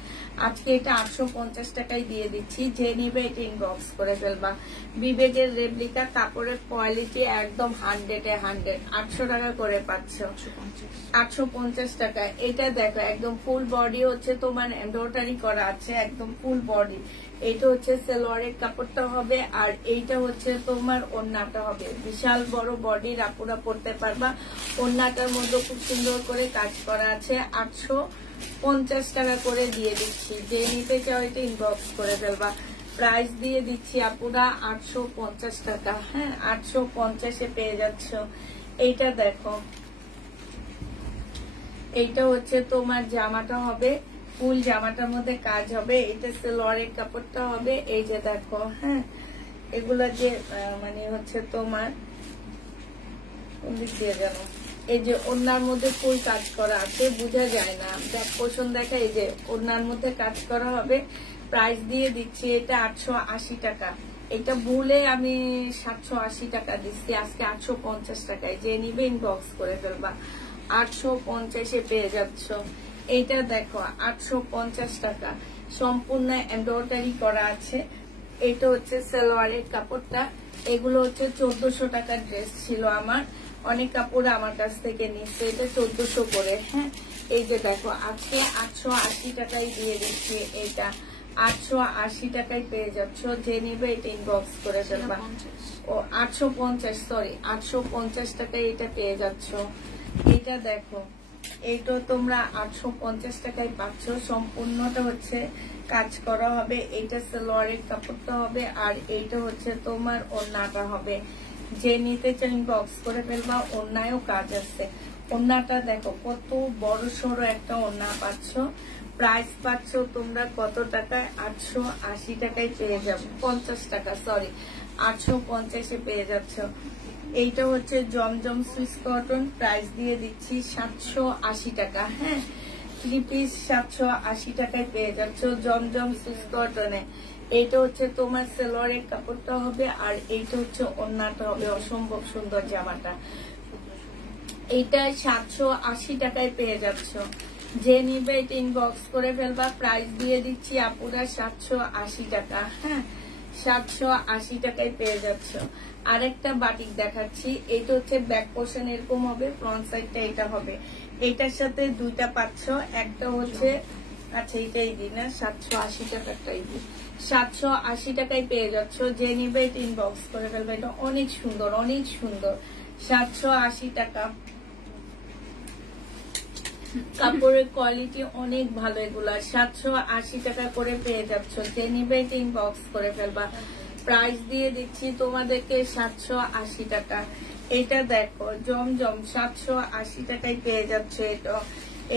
আজকে এটা 850 টাকায় দিয়ে দিচ্ছি, যে নিবে এটা ইনবক্স করে ফেলবা। বিবেকের রেপ্লিকা, কাপড়ের কোয়ালিটি একদম 100-এ 100। 800 টাকা করে পাচ্ছ, 850 টাকা। এটা দেখো, একদম ফুল বডি হচ্ছে তোমার এমব্রয়ডারি করা আছে, একদম ফুল বডি। এইটা হচ্ছে সালোয়ারের কাপড়টা হবে, আর এইটা হচ্ছে তোমার ওড়নাটা হবে। বিশাল বড় বডির আপুরা পরতে পারবা। ওড়নাটার মধ্যে খুব সুন্দর করে কাজ করা আছে। 850 টাকা করে দিয়ে দিচ্ছি, যে নিতে চাও এটা ইনবক্স করে ফেলবা। প্রাইস দিয়ে দিচ্ছি আপুরা 850 টাকা। হ্যাঁ, 850-এ পেয়ে যাচ্ছ। এইটা দেখো, এইটা হচ্ছে তোমার জামাটা হবে, ফুল জামাটার মধ্যে কাজ হবে। এটা সালোয়ারের কাপড়টা হবে। এই যে দেখো, হ্যাঁ, এগুলা যে মানে হচ্ছে তোমার কোন দিক দিয়ে জানো, এই যে ওড়নার মধ্যে ফুল কাজ করা আছে, বোঝা যায় না, ব্যাক পোর্শন দেখা। এই যে ওড়নার মধ্যে কাজ করা হবে। প্রাইস দিয়ে দিচ্ছি এটা 880 টাকা। এটা ভুলে আমি 780 টাকা দিচ্ছি, আজকে 850 টাকায়, যে নিবে ইনবক্স করে ফেলবা। 850-এ পেয়ে যাচ্ছ। এইটা দেখো, 850 টাকা, সম্পূর্ণ এমব্রয়ডারি করা আছে। এটা হচ্ছে সালোয়ারের কাপড়টা। এগুলো হচ্ছে 1400 টাকার ড্রেস ছিল আমার, অনেক কাপড় আমার কাছ থেকে নিচ্ছে। এটা 1400 করে। হ্যাঁ, এই যে দেখো, আজকে 880 টাকায় দিয়ে দিচ্ছি। এটা 880 টাকায় পেয়ে যাচ্ছ, যে নিবে এটা ইনবক্স করে ফেলবা। ও 850, সরি 850 টাকায় এটা পেয়ে যাচ্ছ। এটা দেখো, এইটা তোমরা 850 টাকায় পাচ্ছ। সম্পূর্ণটা হচ্ছে কাজ করা হবে। এইটা সালোয়ারের কাপড়টা হবে, আর এইটা হচ্ছে তোমার ওড়নাটা হবে। যে নিতে চাও ইনবক্স করে ফেলবা। ওড়নায়ও কাজ আছে। ওড়নাটা দেখো, কত বড় সড়ো একটা ওড়না পাচ্ছ। প্রাইস পাচ্ছ তোমরা কত টাকায়? 880 টাকায় পেয়ে যাবে। 50 টাকা, সরি 850-এ পেয়ে যাচ্ছ। এইটা হচ্ছে জমজম সুইস কটন। প্রাইস দিয়ে দিচ্ছি 780 টাকা। হ্যাঁ, 3 পিস 780 টাকায় পেয়ে যাচ্ছ জমজম সুইস কটনে। এইটা হচ্ছে তোমার সালোয়ারের কাপড়টা হবে, আর এইটা হচ্ছে ওড়নাটা হবে। অসম্ভব সুন্দর জামাটা। এইটা 780 টাকায় পেয়ে যাচ্ছ। যে নিবে এটা ইনবক্স করে ফেলবা। প্রাইস দিয়ে দিচ্ছি আপুরা 780 টাকা। হ্যাঁ, 780 টাকায় পেয়ে যাচ্ছ। আরেকটা বাটিক দেখাচ্ছি। এটা হচ্ছে ব্যাক পোর্শন এরকম হবে, ফ্রন্ট সাইডটা এটা হবে। এটার সাথে দুইটা পাচ্ছ। একটা হচ্ছে, আচ্ছা এটাই দিই না, 780 টাকাটাই দিই। 780 টাকায় পেয়ে যাচ্ছ। যে নিবে এটা ইনবক্স করে ফেলবে। এটা অনেক সুন্দর, অনেক সুন্দর। 780 টাকা। কাপড়ের কোয়ালিটি অনেক ভালো। এগুলা 780 টাকা করে পেয়ে যাচ্ছ। যে নিবে এটা ইনবক্স করে ফেলবা। প্রাইস দিয়ে দিচ্ছি তোমাদেরকে 780 টাকা। এটা দেখো, জমজম 780 টাকায় পেয়ে যাচ্ছে।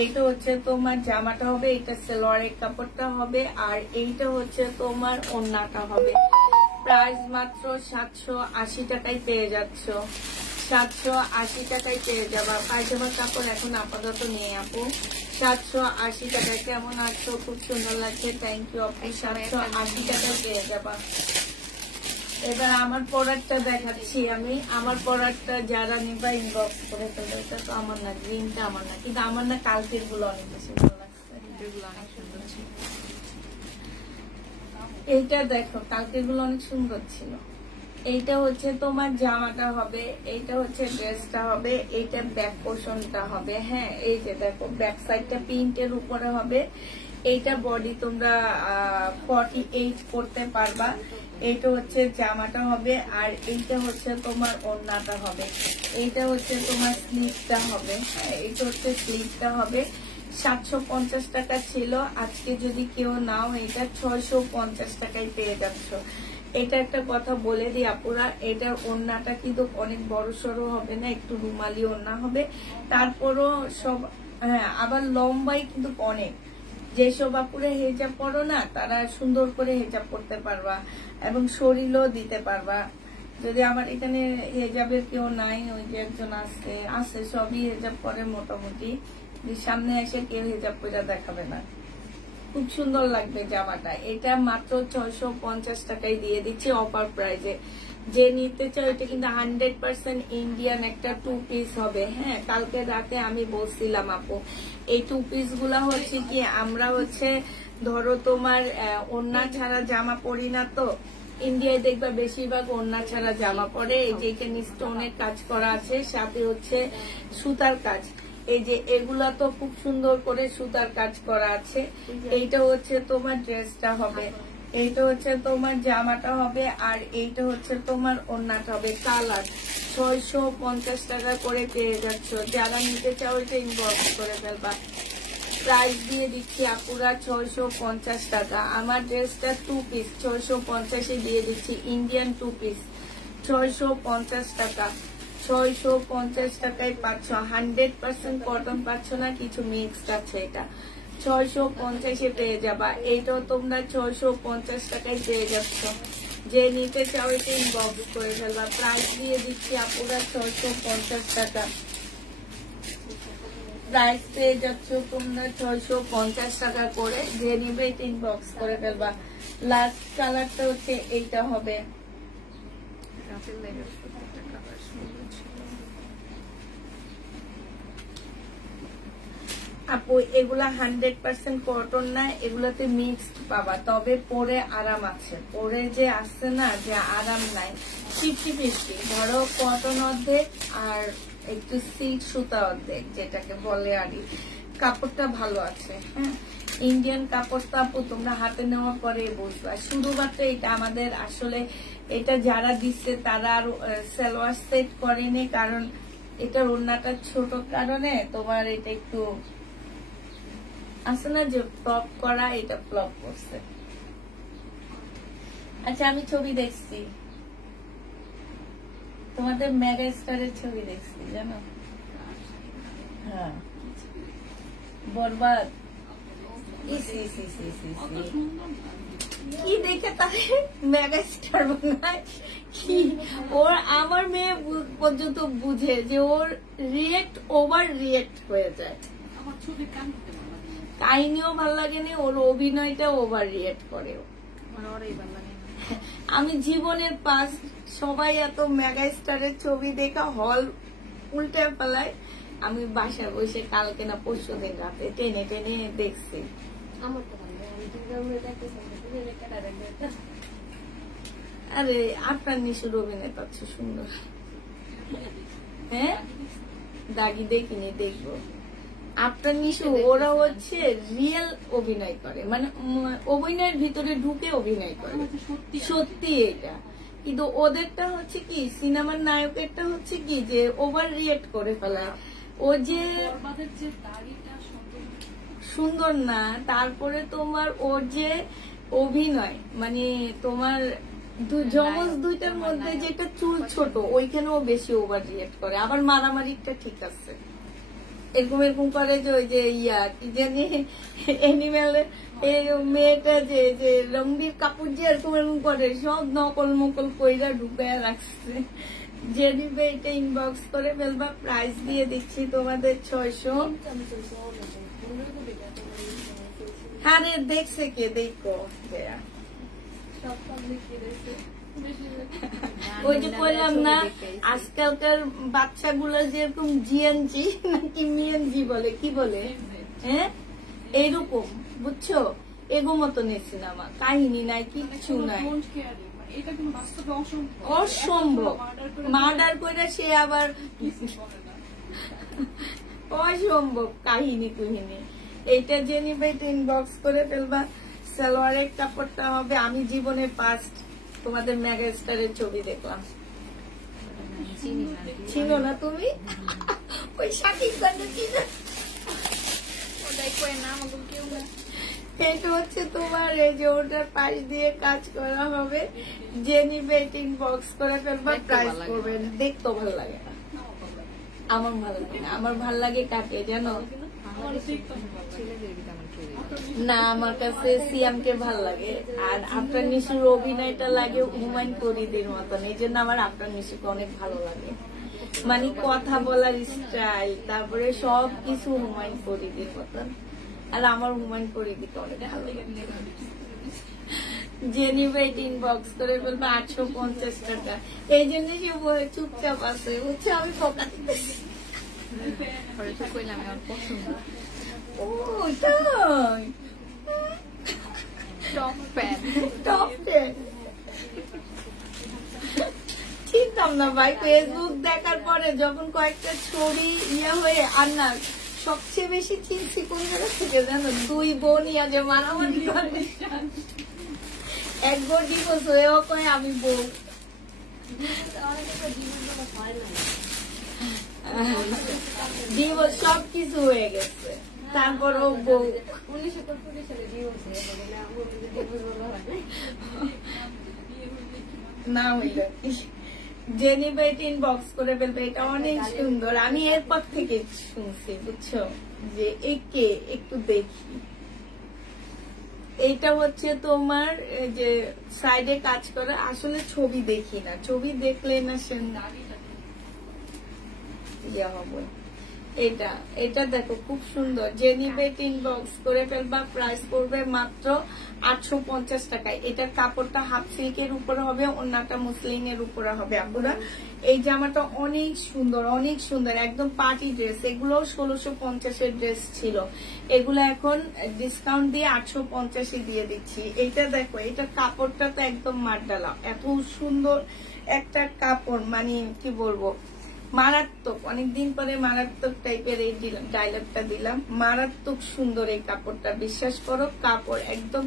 এইটা হচ্ছে তোমার জামাটা হবে, এটা সালোয়ারের কাপড়টা হবে, আর এইটা হচ্ছে তোমার ওড়নাটা হবে। প্রাইস মাত্র 780 টাকায় পেয়ে যাচ্ছ। 780 টাকায় পেয়ে যাবা। পায়জামার কাপড় এখন আপাতত নিয়ে আপু 780 টাকায়। কেমন আছো? খুব সুন্দর লাগছে, থ্যাংক ইউ আপু। 780 টাকায় পেয়ে যাবা। এবার আমার প্রোডাক্টটা দেখাচ্ছি আমি। আমার প্রোডাক্টটা যারা নিবা ইনবক্স করে ফেলবে। এটা তো আমার না, গ্রিনটা আমার না, কিন্তু আমার না কালকের গুলো অনেক বেশি ভালো লাগছে, এগুলো অনেক সুন্দর ছিল। এইটা দেখো, কালকের গুলো অনেক সুন্দর ছিল। এইটা হচ্ছে তোমার জামাটা হবে, এইটা হচ্ছে ড্রেসটা হবে, এইটা ব্যাক পোর্শনটা হবে। হ্যাঁ, এই যে দেখো ব্যাক সাইডটা প্রিন্টের উপরে হবে। এইটা বডি তোমরা 48 করতে পারবা। এইটা হচ্ছে জামাটা হবে, আর এইটা হচ্ছে তোমার ওড়নাটা হবে। এইটা হচ্ছে তোমার স্লিভটা হবে। হ্যাঁ, এইটা হচ্ছে স্লিভটা হবে। 750 টাকা ছিল, আজকে যদি কেউ নাও এটা 650 টাকায় পেয়ে যাচ্ছ। এটা একটা কথা বলে দিই আপুরা, এটার ওড়নাটা কিন্তু অনেক বড় সড়ো হবে না, একটু রুমালি ওড়না হবে। তারপরও সব হ্যাঁ, আবার লম্বাই কিন্তু অনেক। যেসব আপুরা হেজাব পরো না, তারা সুন্দর করে হেজাব পরতে পারবা এবং শরীরও দিতে পারবা। যদি আমার এখানে হেজাবের কেউ নাই, ওই যে একজন আছে সবই হেজাব পরে মোটামুটি, সামনে এসে কেউ হেজাব পরে দেখাবে না। খুব সুন্দর লাগবে জামাটা। এটা মাত্র 650 টাকায় দিয়ে দিচ্ছি অফার প্রাইজে। যে নিতে চাও, এটা কিন্তু 100% ইন্ডিয়ান একটা 2 পিস হবে। হ্যাঁ, কালকে রাতে আমি বলছিলাম আপু, এই 2 পিস গুলা হচ্ছে কি, আমরা হচ্ছে ধরো তোমার ওড়না ছাড়া জামা পরি না, তো ইন্ডিয়ায় দেখবা বেশিরভাগ ওড়না ছাড়া জামা পরে। এই যে এখানে স্টোনের কাজ করা আছে, সাথে হচ্ছে সুতার কাজ। এই যে এগুলা তো খুব সুন্দর করে সুতার কাজ করা আছে। এইটা হচ্ছে তোমার ড্রেসটা হবে, এইটা হচ্ছে তোমার জামাটা হবে, আর এইটা হচ্ছে তোমার ওড়নাটা হবে। কালার 650 টাকা করে পেয়ে যাচ্ছ। যারা নিতে চাও এটা ইনবক্স করে ফেলবা। প্রাইস দিয়ে দিচ্ছি আপুরা 650 টাকা। আমার ড্রেসটা 2 পিস 650-এ দিয়ে দিচ্ছি, ইন্ডিয়ান 2 পিস 650 টাকা। 650 টাকায় পাচ্ছ, 100% কটন পাচ্ছ না, কিছু মিক্সড আছে। এটা 650-এ পেয়ে যাবা। এইটাও তোমরা 650 টাকায় পেয়ে যাচ্ছ। যে নিতে চাও এটা ইনবক্স করে ফেলবা। প্রাইস দিয়ে দিচ্ছি আপুরা 650 টাকা। প্রাইস পেয়ে যাচ্ছ তোমরা 650 টাকা করে। যে নিবে এটা ইনবক্স করে ফেলবা। লাস্ট কালারটা হচ্ছে এইটা হবে। আপু এগুলা 100% কটন না, এগুলাতে মিক্সড পাবা, তবে পরে আরাম আছে। পরে যে আসছে না, যে আরাম নাই, 50-50। ধরো কটন অর্ধেক আর একটু সিল্ক সুতা অর্ধেক, যেটাকে বলে আরই। কাপড়টা ভালো আছে। হ্যাঁ, ইন্ডিয়ান কাপড়টা আপু তোমরা হাতে নেওয়ার পরে বুঝবা। শুধুমাত্র এটা আমাদের আসলে, এটা যারা দিচ্ছে তারা আর সালোয়ার সেট করেনি, কারণ এটার ওড়নাটা ছোট কারণে তোমার এটা একটু আছে না যে ফ্লপ করা, এটা ফ্লপ করছে। আচ্ছা, আমি ছবি দেখছি তোমাদের মেগা স্টারের ছবি দেখছি, জানো? হ্যাঁ, বরবাদ। কি দেখে তাহলে মেগা স্টার বানায় কি? ওর আমার মেয়ে পর্যন্ত বুঝে যে ওর রিয়েক্ট ওভার রিয়েক্ট হয়ে যায়। কাহিনীও ভাল লাগেনি, ওর অভিনয়টা ওভার রিয়েক্ট করে। আমি জীবনের পাস সবাই এত মেগা স্টারের ছবি দেখা হল উল্টে ফেলায়, আমি বাসায় বসে কালকে না পরশু দিন রাতে টেনে টেনে দেখছি। আরে আপনার নিশুর অভিনয় পাচ্ছ সুন্দর। হ্যাঁ, দাগি দেখিনি, দেখবো। আপনার নিশু ওরা হচ্ছে রিয়েল অভিনয় করে, মানে অভিনয়ের ভিতরে ঢুকে অভিনয় করে, সত্যি এটা। কিন্তু ওদেরটা হচ্ছে কি, সিনেমার নায়কেরটা হচ্ছে কি যে ওভার রিয়েক্ট করে ফেলা। ও যে সুন্দর না, তারপরে তোমার ওর যে অভিনয়, মানে তোমার যমজ দুইটার মধ্যে যেটা চুল ছোট, ওইখানেও বেশি ওভার রিয়েক্ট করে। আবার মারামারিটা ঠিক আছে, এরকম এরকম করে যে ওই যে কি জানি এনিমেল মেয়েটা যে রণবীর কাপুর যে এরকম এরকম করে, সব নকল মকল কইরা ঢুকায় রাখছে। যে নিবে এটা ইনবক্স করে ফেলবা, প্রাইস দিয়ে দিচ্ছি তোমাদের 600। আরে দেখছে কে, দেখো ওই যে বললাম না আজকালকার বাচ্চাগুলো যেরকম জিএনজি নাকি মিএনজি বলে, কি বলে, হ্যাঁ এইরকম বুঝছো, এগো মতো সিনেমা, কাহিনী নাই, কিচ্ছু নাই, অসম্ভব। মার্ডার করে সে আবার অসম্ভব কাহিনী কুহিনী। এইটা যে নিবে এটা ইনবক্স করে ফেলবা। সালোয়ারের কাপড়টা হবে, আমি জীবনে ফার্স্ট তোমাদের মেগা স্টারের ছবি দেখলাম, ছিল না তুমি ওই শাকিব খানের ছিল, এটা হচ্ছে তোমার এই যে ওটার পাশ দিয়ে কাজ করা হবে। যে নিবে এটা ইনবক্স করে ফেলবা, প্রাইস করবে। দেখতেও ভালো লাগে না, আমার ভালো লাগে না। আমার ভালো লাগে কাকে জানো না, আমার কাছে সিয়ামকে ভাল লাগে, আর আফরান নিশুর অভিনয়টা লাগে হুমায়ুন ফরিদির মতন, এই জন্য আমার আফরান নিশুকে অনেক ভালো লাগে। মানে কথা বলার স্টাইল, তারপরে সবকিছু হুমায়ুন ফরিদির মতন, আর আমার হুমায়ুন ফরিদিকে অনেক ভালো লাগে। যে নিবে এটা ইনবক্স করে ফেলবে 850 টাকা। এই জন্য সে চুপচাপ আছে, হচ্ছে আমি ফোকা দিতেছি। চিনতাম না ভাই, ফেসবুক দেখার পরে যখন কয়েকটা ছবি ইয়ে হয়ে, আর না সবচেয়ে বেশি চিনছি কোন জায়গা থেকে জানো, দুই বোন ইয়া যে মারামারি করে, এক বোন ডিভোর্স হয়েও কয় আমি বউ। ডিভোর্স সবকিছু হয়ে গেছে, তারপরও বউ। 1973 সালে ডিভোর্স না হইলে যে নিবে এটা ইনবক্স করে ফেলবে। এটা অনেক সুন্দর, আমি এরপর থেকে শুনছি বুঝছো, যে একে একটু দেখি। এইটা হচ্ছে তোমার যে সাইডে কাজ করে, আসলে ছবি দেখি না, ছবি দেখলে না সে হবে। এটা এটা দেখো খুব সুন্দর, যে নিবে এটা ইনবক্স করে ফেলবা, প্রাইস পড়বে মাত্র 850 টাকায়। এটার কাপড়টা হাফ সিল্কের উপরে হবে, অন্যটা মুসলিনের উপরে হবে। আপনারা এই জামাটা অনেক সুন্দর, অনেক সুন্দর, একদম পার্টি ড্রেস। এগুলো 1650 ড্রেস ছিল, এগুলো এখন ডিসকাউন্ট দিয়ে 850 দিয়ে দিচ্ছি। এটা দেখো, এটার কাপড়টা তো একদম মারডালা, এত সুন্দর একটা কাপড়, মানে কি বলবো, মারাত্মক। অনেকদিন পরে মারাত্মক টাইপের এই ডায়লগটা দিলাম, মারাত্মক সুন্দর এই কাপড়টা, বিশ্বাস করো। কাপড় একদম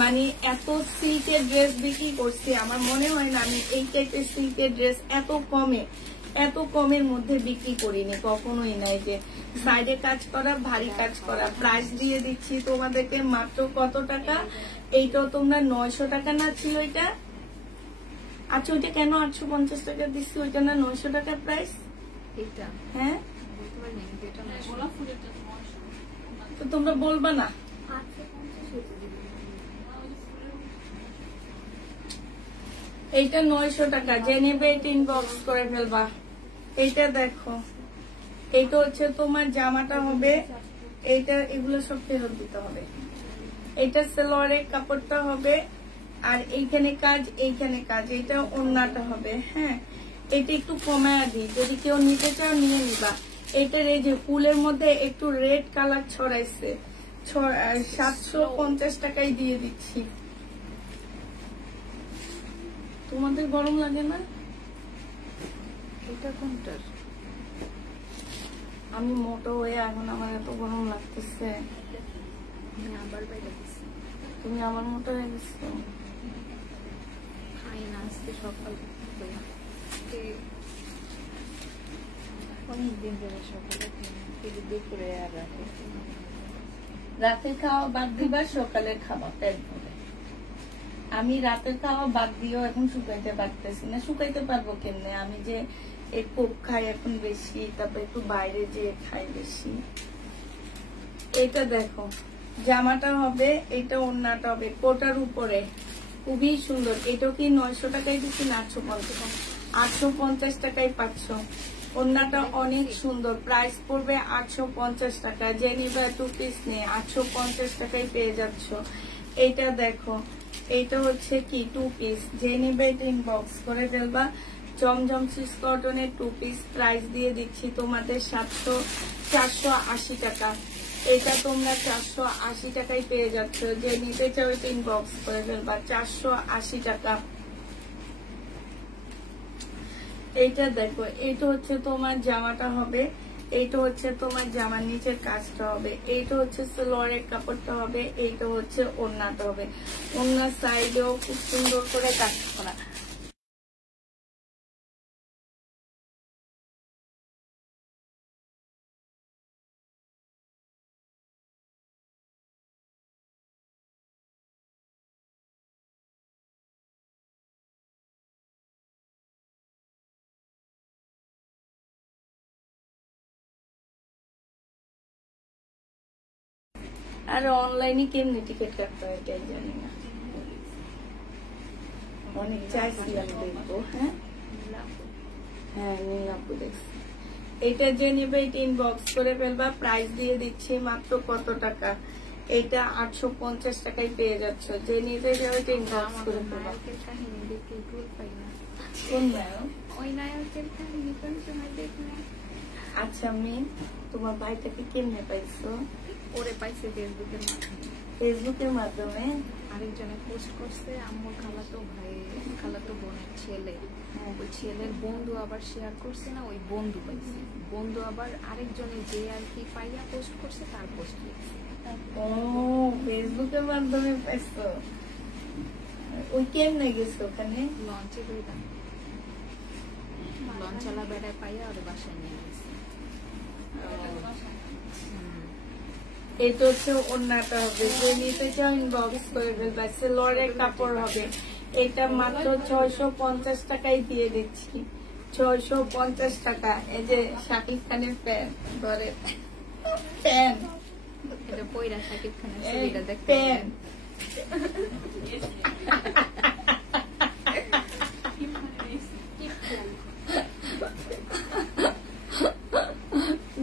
মানে এত সিল্কের ড্রেস বিক্রি করছি, আমার মনে হয় না আমি এই টাইপের সিল্কের ড্রেস এত কমের মধ্যে বিক্রি করিনি কখনোই নাই। যে সাইডে কাজ করা, ভারী কাজ করা। প্রাইস দিয়ে দিচ্ছি তোমাদেরকে মাত্র কত টাকা, এইটাও তোমরা 900 টাকা না ছিল এটা, আচ্ছা ওইটা কেন 850 টাকা দিচ্ছি, ওইটা না 900 টাকা প্রাইস। হ্যাঁ তো তোমরা বলবা না, এইটা 900 টাকা। যে নেবে এটা ইনবক্স করে ফেলবা। এইটা দেখো, এইটা হচ্ছে তোমার জামাটা হবে, এইটা এগুলো সব ফেরত দিতে হবে। এটা সালোয়ারের কাপড়টা হবে, আর এইখানে কাজ, এইখানে কাজ, এটা ওড়নাটা হবে। হ্যাঁ এটা একটু কমায় দিই, যদি কেউ নিতে চাও নিয়ে নিবা। এটার এই যে ফুলের মধ্যে একটু রেড কালার ছড়াইছে, 750 টাকায় দিয়ে দিচ্ছি। তোমাদের গরম লাগে না? এটা কোনটার? আমি মোটো হয়ে এখন আমার এত গরম লাগতেছে। তুমি আমার মোটো হয়ে গেছো। সকাল অনেকদিন ধরে সকালে দুপুরে আর রাতের খাওয়া বাদ দিবা, সকালের খাওয়া পেট ভরে। আমি রাতের খাওয়া বাদ দিয়েও এখন শুকাইতে পারতেছি না। শুকাইতে পারবো কেমনে, আমি যে এই কোক খাই এখন বেশি, তারপর একটু বাইরে যে খাই বেশি। এটা দেখো, জামাটা হবে, এটা ওড়নাটা হবে, কোটার উপরে খুবই সুন্দর। এটাও কি 900 টাকায় দিচ্ছি না 850? 850 টাকায় পাচ্ছ। ওড়নাটা অনেক সুন্দর, প্রাইস পড়বে 850 টাকা। যে নিবে 2 পিস নিয়ে 850 টাকায় পেয়ে যাচ্ছ। এইটা দেখো, এইটা হচ্ছে কি 2 পিস, যে নিবে এটা ইনবক্স করে ফেলবা। জমজম সুইস কটনের 2 পিস, প্রাইস দিয়ে দিচ্ছি তোমাদের 480 টাকা। এটা তোমরা 480 টাকায় পেয়ে যাচ্ছ। যে নিতে চাও এটা ইনবক্স করে ফেলবা, 480 টাকা। এইটা দেখো, এইটা হচ্ছে তোমার জামাটা হবে, এইটা হচ্ছে তোমার জামার নিচের কাজটা হবে, এইটা হচ্ছে সালোয়ারের কাপড়টা হবে, এইটা হচ্ছে ওড়নাটা হবে। ওড়নার সাইডেও খুব সুন্দর করে কাজ করা। আর অনলাইনে কেমনি টিকিট কাটতে হয় এটাই জানি না, অনেক চাইছি আমি দেখবো। হ্যাঁ হ্যাঁ, নীলাপু দেখছি। এটা যে নিবে এটা ইনবক্স করে ফেলবা, প্রাইস দিয়ে দিচ্ছি মাত্র কত টাকা, এটা 850 টাকায় পেয়ে যাচ্ছ। যে নিতে যাও এটা ইনবক্স করে ফেলবা। কোন নায়ক? ওই নায়কের কাহিনী কোন সময় দেখলে? আচ্ছা, আমি তোমার ভাইটাকে কেমনে পাইছো? ওরে পাইছে ফেসবুকের মাধ্যমে। ফেসবুকের মাধ্যমে আরেকজনে পোস্ট করছে, আম্মুর খালাতো ভাই, খালাতো বোনের ছেলে, ওই ছেলের বন্ধু আবার শেয়ার করছে না, ওই বন্ধু পাইছে। বন্ধু আবার আরেকজনে যে আর কি পাইয়া পোস্ট করছে তার পোস্ট লিখছে। ও, ফেসবুকের মাধ্যমে পাইছো। ওই কেমনে গেছো ওখানে? লঞ্চে গেলাম, লঞ্চ চালা বেড়ায় পাইয়া ওর বাসায় নিয়ে গেছে। এটা হচ্ছে ওড়নাটা হবে, যে নিতে চাও ইনবক্স করে ফেলবা। সালোয়ারের কাপড় হবে, এটা মাত্র 650 টাকায় দিয়ে দিচ্ছি। 650 টাকা। এই যে শাকিব খানের প্যান্ট, ধরে প্যান্ট, এটা পয়রা শাকিব খানের ছবিটা দেখতে প্যান্ট।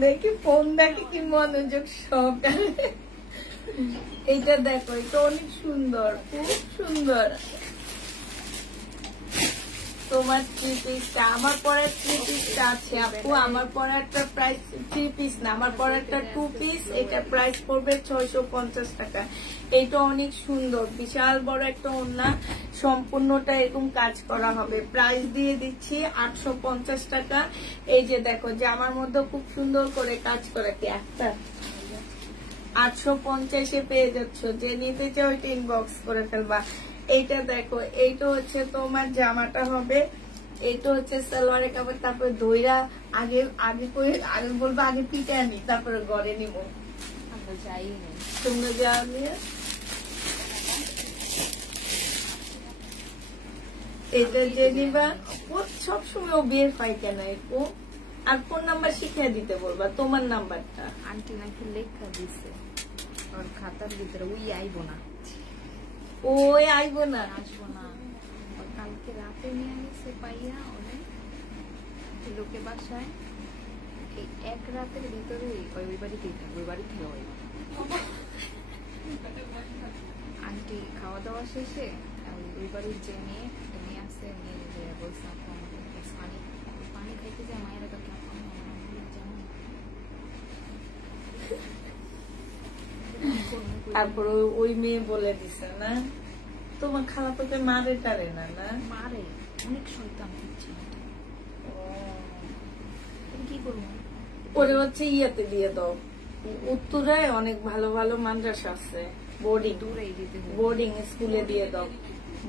দেখি ফোন দেখে কি মনোযোগ সব। এইটা দেখো, এটা অনেক সুন্দর, খুব সুন্দর। তোমার 3 পিসটা, আমার পরে 3 পিসটা আছে আপু। আমার পরে একটা প্রাইস 3 পিস না, আমার পরে একটা 2 পিস, এটা প্রাইস পড়বে 650 টাকা। এইটা অনেক সুন্দর, বিশাল বড় একটা ওড়না, সম্পূর্ণটা এরকম কাজ করা হবে। প্রাইস দিয়ে দিচ্ছি 850 টাকা। এই যে দেখো, জামার মধ্যে খুব সুন্দর করে কাজ করা, কি একটা 850-এ পেয়ে যাচ্ছ। যে নিতে চাও ওইটা ইনবক্স করে ফেলবা। এইটা দেখো, এইটা হচ্ছে তোমার জামাটা হবে, এইটা হচ্ছে সালোয়ারের কাপড়। তারপরে দইরা আগে আগে বলবো, আগে পিঠে আনি, তারপরে ঘরে নিব। আমরা যাই না, তোমরা যাও নিয়ে। এটা যে নিবা, ও সবসময় ও বিয়ের পাই কেন একটু। আর ফোন নাম্বার শিখিয়ে দিতে বলবা, তোমার নাম্বারটা। আন্টি নাকি লেখা দিছে ওর খাতার ভিতরে, ওই আইবো না, ওই আইবো না, আসবো না। কালকে রাতে নিয়ে গেছে পাইয়া ওরে লোকে বাসায়, এই এক রাতের ভিতরে ওই বাড়িতেই থাকবে, ওই বাড়ি থেকে ওই আন্টি খাওয়া দাওয়া শেষে ওই বাড়ির যে মেয়ে আছে, মেয়ে বলছে পানি পানি খাইতে যায়, মায়ের কাছে তারপর ওই মেয়ে বলে দিছে না, তোমার খালাপোকে মারে টারে না? না মারে, অনেক শয়তান হচ্ছে। কি করবো, ওরে হচ্ছে ইয়াতে দিয়ে দাও, উত্তরায় অনেক ভালো ভালো মাদ্রাসা আছে, বোর্ডিং, দূরেই দিতে হবে, বোর্ডিং স্কুলে দিয়ে দাও।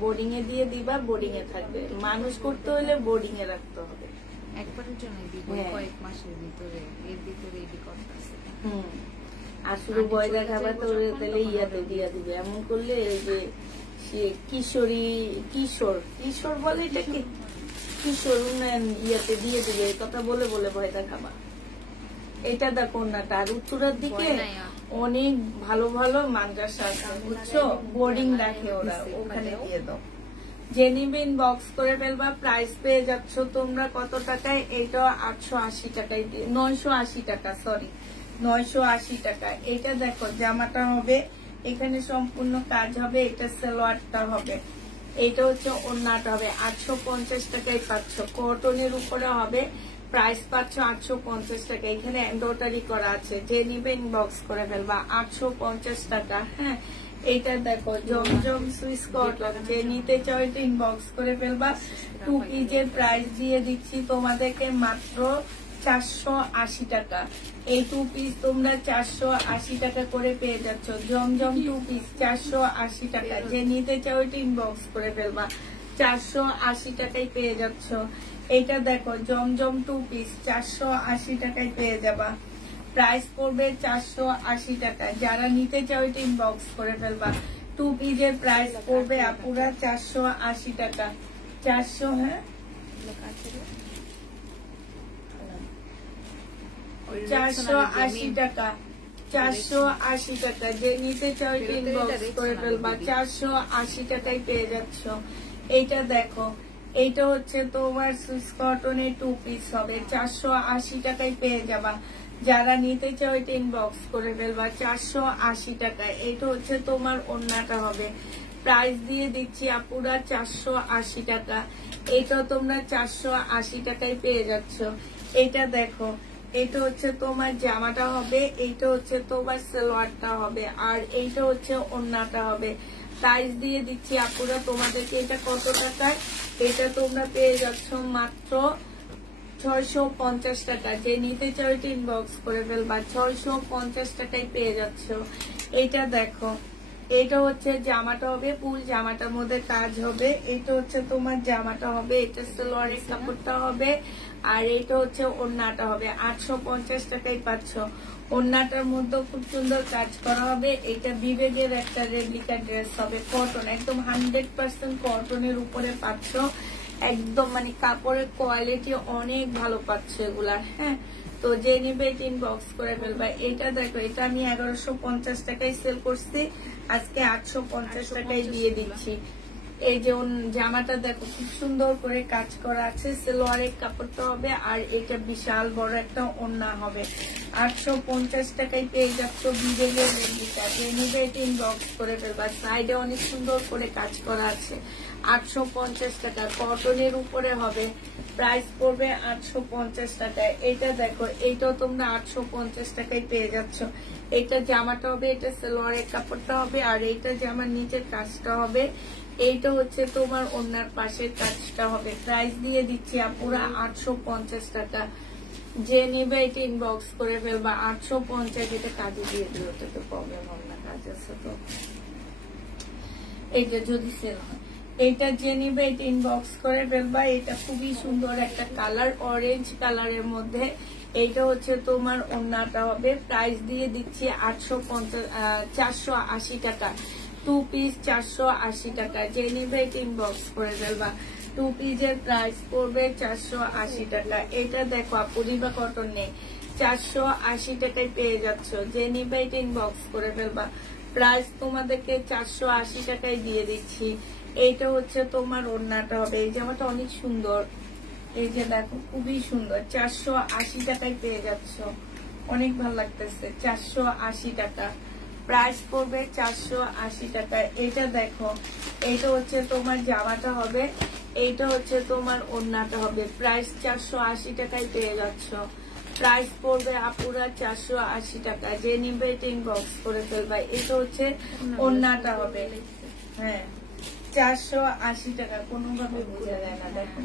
বোর্ডিং এ দিয়ে দিবা, বোর্ডিং এ থাকবে। মানুষ করতে হলে বোর্ডিং এ রাখতে হবে। একবারের জন্য দিব, কয়েক মাসের ভিতরে, এর ভিতরে এডি করতেছে। আর শুধু ভয় দেখাবা তো তাহলে ইয়াতে দিয়া দিবে। এমন করলে যে সে কিশোরী, কিশোর বলে এটা কি, কিশোর উন্নয়ন ইয়াতে দিয়ে দিবে, এই কথা বলে বলে ভয় দেখাবা। এটা দেখো না, তার উত্তরের দিকে অনেক ভালো ভালো মাদ্রাসা আছে বুঝছো, বোর্ডিং রাখে ওরা, ওখানে দিয়ে দাও। যে নিবে ইনবক্স করে ফেলবা। প্রাইস পেয়ে যাচ্ছ তোমরা কত টাকায়? এইটা 880 টাকায়, 980 টাকা, সরি 980 টাকা। এটা দেখো জামাটা হবে, এখানে সম্পূর্ণ কাজ হবে, এটা সালোয়ারটা হবে, এটা হচ্ছে ওড়নাটা হবে। 850 টাকায় পাচ্ছ, কটনের উপরে হবে। প্রাইস পাচ্ছ 850 টাকা। এখানে এমব্রয়ডারি করা আছে, যে নিবে ইনবক্স করে ফেলবা। 850 টাকা। হ্যাঁ, এটা দেখো জমজম সুইস কটন, যে নিতে চাও এটা ইনবক্স করে ফেলবা। 2 পিসের প্রাইস দিয়ে দিচ্ছি তোমাদেরকে মাত্র 480 টাকা। এই 2 পিস তোমরা 480 টাকা করে পেয়ে যাচ্ছ। জমজম 2 পিস 480 টাকা, যে নিতে চাও এটা ইনবক্স করে ফেলবা। 480 টাকায় পেয়ে যাচ্ছ। এটা দেখো জমজম 2 পিস 480 টাকায় পেয়ে যাবা। প্রাইস পড়বে 480 টাকা। যারা নিতে চাও এটা ইনবক্স করে ফেলবা। 2 পিসের প্রাইস পড়বে আপুরা 480 টাকা। 400, হ্যাঁ 480 টাকা। 480 টাকা, যে নিতে চাও এটা ইনবক্স করে ফেলবা। 480 টাকায় পেয়ে যাচ্ছ। এইটা দেখো, এইটা হচ্ছে তোমার সুইস কটনের 2 পিস হবে, 480 টাকায় পেয়ে যাবা। যারা নিতে চাও এটা ইনবক্স করে ফেলবা। 480 টাকায়। এটা হচ্ছে তোমার ওড়নাটা হবে। প্রাইস দিয়ে দিচ্ছি আপুরা 480 টাকা। এটা তোমরা 480 টাকায় পেয়ে যাচ্ছ। এটা দেখো, এটা হচ্ছে তোমার জামাটা হবে, এইটা হচ্ছে তোমার সালোয়ারটা হবে, আর এইটা হচ্ছে ওড়নাটা হবে। প্রাইস দিয়ে দিচ্ছি আপুরা তোমাদেরকে। এটা কত টাকায়? এটা তোমরা পেয়ে যাচ্ছ মাত্র 650 টাকা। যে নিতে চাও এটা ইনবক্স করে ফেলবা। 650 টাকায় পেয়ে যাচ্ছ। এটা দেখো, এটা হচ্ছে জামাটা হবে, ফুল জামাটার মধ্যে কাজ হবে। এটা হচ্ছে তোমার জামাটা হবে, এটা সালোয়ারের কাপড়টা হবে, আর এটা হচ্ছে ওড়নাটা হবে। 850 টাকায় পাচ্ছ। ওড়নাটার মধ্যে খুব সুন্দর কাজ করা হবে। এটা বিবেকের একটা রেপ্লিকা ড্রেস হবে, কটন, একদম 100% কটনের উপরে পাচ্ছ। একদম মানে কাপড়ের কোয়ালিটি অনেক ভালো পাচ্ছ এগুলার। হ্যাঁ, তো যে নিবে এটা ইনবক্স করে ফেলবা। এটা দেখো, এটা আমি 1150 টাকায় সেল করছি, আজকে 850 টাকায় দিয়ে দিচ্ছি। এই যে জামাটা দেখো খুব সুন্দর করে কাজ করা আছে, সালোয়ারের কাপড়টা হবে, আর এটা বিশাল বড় একটা ওড়না হবে। 850 টাকায় পেয়ে যাচ্ছ বিবেকের রেপ্লিকা। যে নিবে এটা ইনবক্স করে ফেলবা। সাইডে অনেক সুন্দর করে কাজ করা আছে। 850 টাকা, কটনের উপরে হবে। প্রাইস পড়বে 850 টাকায়। এটা দেখো, এইটাও তোমরা 850 টাকায় পেয়ে যাচ্ছ। এটা জামাটা হবে, এটা সালোয়ারের কাপড়টা হবে, আর এইটা জামার নিচের কাজটা হবে। এইটা হচ্ছে তোমার ওড়নার পাশের কাজটা হবে। প্রাইস দিয়ে দিচ্ছি আপুরা 850 টাকা। যে নিবে এটা ইনবক্স করে ফেলবা। 850। এটা কাজে দিয়ে দিল, তো প্রবলেম হবে না, কাজ আছে তো। এইটা যদি সেল হয়, এটা যে নিবে এটা ইনবক্স করে ফেলবা। এটা খুবই সুন্দর একটা কালার, অরেঞ্জ কালারের মধ্যে। এইটা হচ্ছে তোমার ওড়নাটা হবে। প্রাইস দিয়ে দিচ্ছি 480 টাকা। 2 পিস 480 টাকা। যে নিবে এটা ইনবক্স করে ফেলবা। 2 পিসের প্রাইস পড়বে 480 টাকা। এটা দেখো আপুরিবা কটন নেই, 480 টাকায় পেয়ে যাচ্ছ। যে নিবে এটা ইনবক্স করে ফেলবা। প্রাইস তোমাদেরকে 480 টাকায় দিয়ে দিচ্ছি। এইটা হচ্ছে তোমার ওড়নাটা হবে। এই জামাটা অনেক সুন্দর, এই যে দেখো খুবই সুন্দর। 480 টাকায় পেয়ে যাচ্ছ, অনেক ভালো লাগতেছে। 480 টাকা প্রাইস পড়বে, 480 টাকা। এটা দেখো, এইটা হচ্ছে তোমার জামাটা হবে, এইটা হচ্ছে তোমার ওড়নাটা হবে। প্রাইস 480 টাকায় পেয়ে যাচ্ছ। প্রাইস পড়বে আপুরা 480 টাকা। যে নিবে এটা ইনবক্স করে ফেলবা। এটা হচ্ছে ওড়নাটা হবে। হ্যাঁ, 480 টাকা, কোনোভাবে বোঝা যায় না। দেখো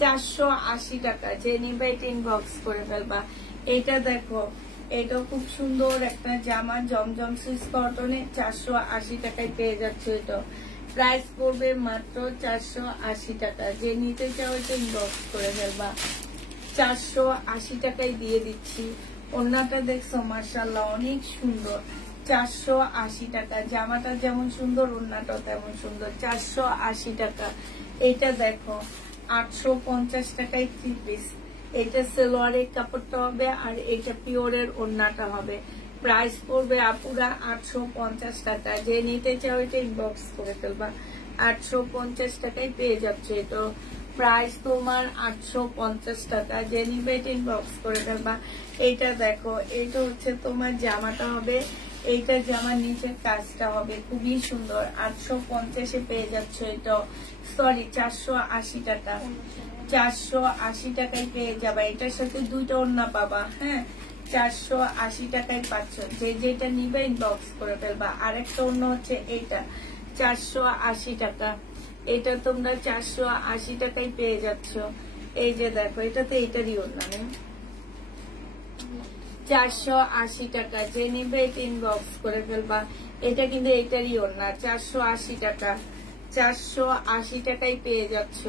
480 টাকা। যে নিবে এটা ইনবক্স করে ফেলবা। এটা দেখো, এটা খুব সুন্দর একটা জামা, জমজম সুইস কটনে 480 টাকায় পেয়ে যাচ্ছে। এটা প্রাইস পড়বে মাত্র 480 টাকা। যে নিতে চাও এটা ইনবক্স করে ফেলবা। 480 টাকায় দিয়ে দিচ্ছি। ওড়নাটা দেখছো মাশাআল্লাহ অনেক সুন্দর। 480 টাকা। জামাটা যেমন সুন্দর, ওড়নাটাও তেমন সুন্দর। 480 টাকা। এটা দেখো 850 টাকায় 3 পিস। এটা সালোয়ারের কাপড়টা হবে, আর এটা পিওরের ওড়নাটা হবে। প্রাইস পড়বে আপুরা 850 টাকা। যে নিতে চাও এটা ইনবক্স করে ফেলবা। 850 টাকায় পেয়ে যাচ্ছ। এটা প্রাইস তোমার 850 টাকা। যে নিবে ইনবক্স করে দেবা। এইটা দেখো, এটা হচ্ছে তোমার জামাটা হবে, এইটা জামার নিচের কাজটা হবে খুবই সুন্দর। 850-এ পেয়ে যাচ্ছ। এটা সরি 480 টাকা, 480 টাকায় পেয়ে যাবা। এটার সাথে দুইটা ওড়না পাবা। হ্যাঁ, 480 টাকায় পাচ্ছ। যে যেটা নিবে ইনবক্স করে ফেলবা। আরেকটা ওড়না হচ্ছে এইটা 480 টাকা। এটা তোমরা 480 টাকায় পেয়ে যাচ্ছ। এই যে দেখো, এটা তো এইটারই ওড়না নেই, 480 টাকা। যে নিবে এটা ইনবক্স করে ফেলবা। এটা কিন্তু এইটারই ওড়না, 480 টাকা, 480 টাকায় পেয়ে যাচ্ছ।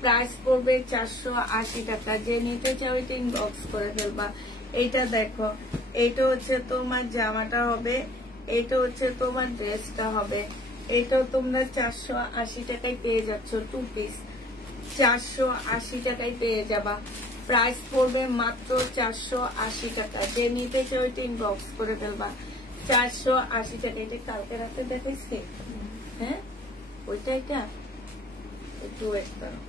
প্রাইস পড়বে 480 টাকা। যে নিতে চাও এটা ইনবক্স করে ফেলবা। এইটা দেখো, এইটা হচ্ছে তোমার জামাটা হবে, এইটা হচ্ছে তোমার ড্রেসটা হবে। এটাও তোমরা 480 টাকায় পেয়ে যাচ্ছ। 2 পিস 480 টাকায় পেয়ে যাবা। প্রাইস পড়বে মাত্র 480 টাকা। যে নিতে চাও এটা ইনবক্স করে ফেলবা। 480 টাকা। এটা কালকে রাতে দেখাইছি। হ্যাঁ, ওইটা এটা একটু ওয়েট করো।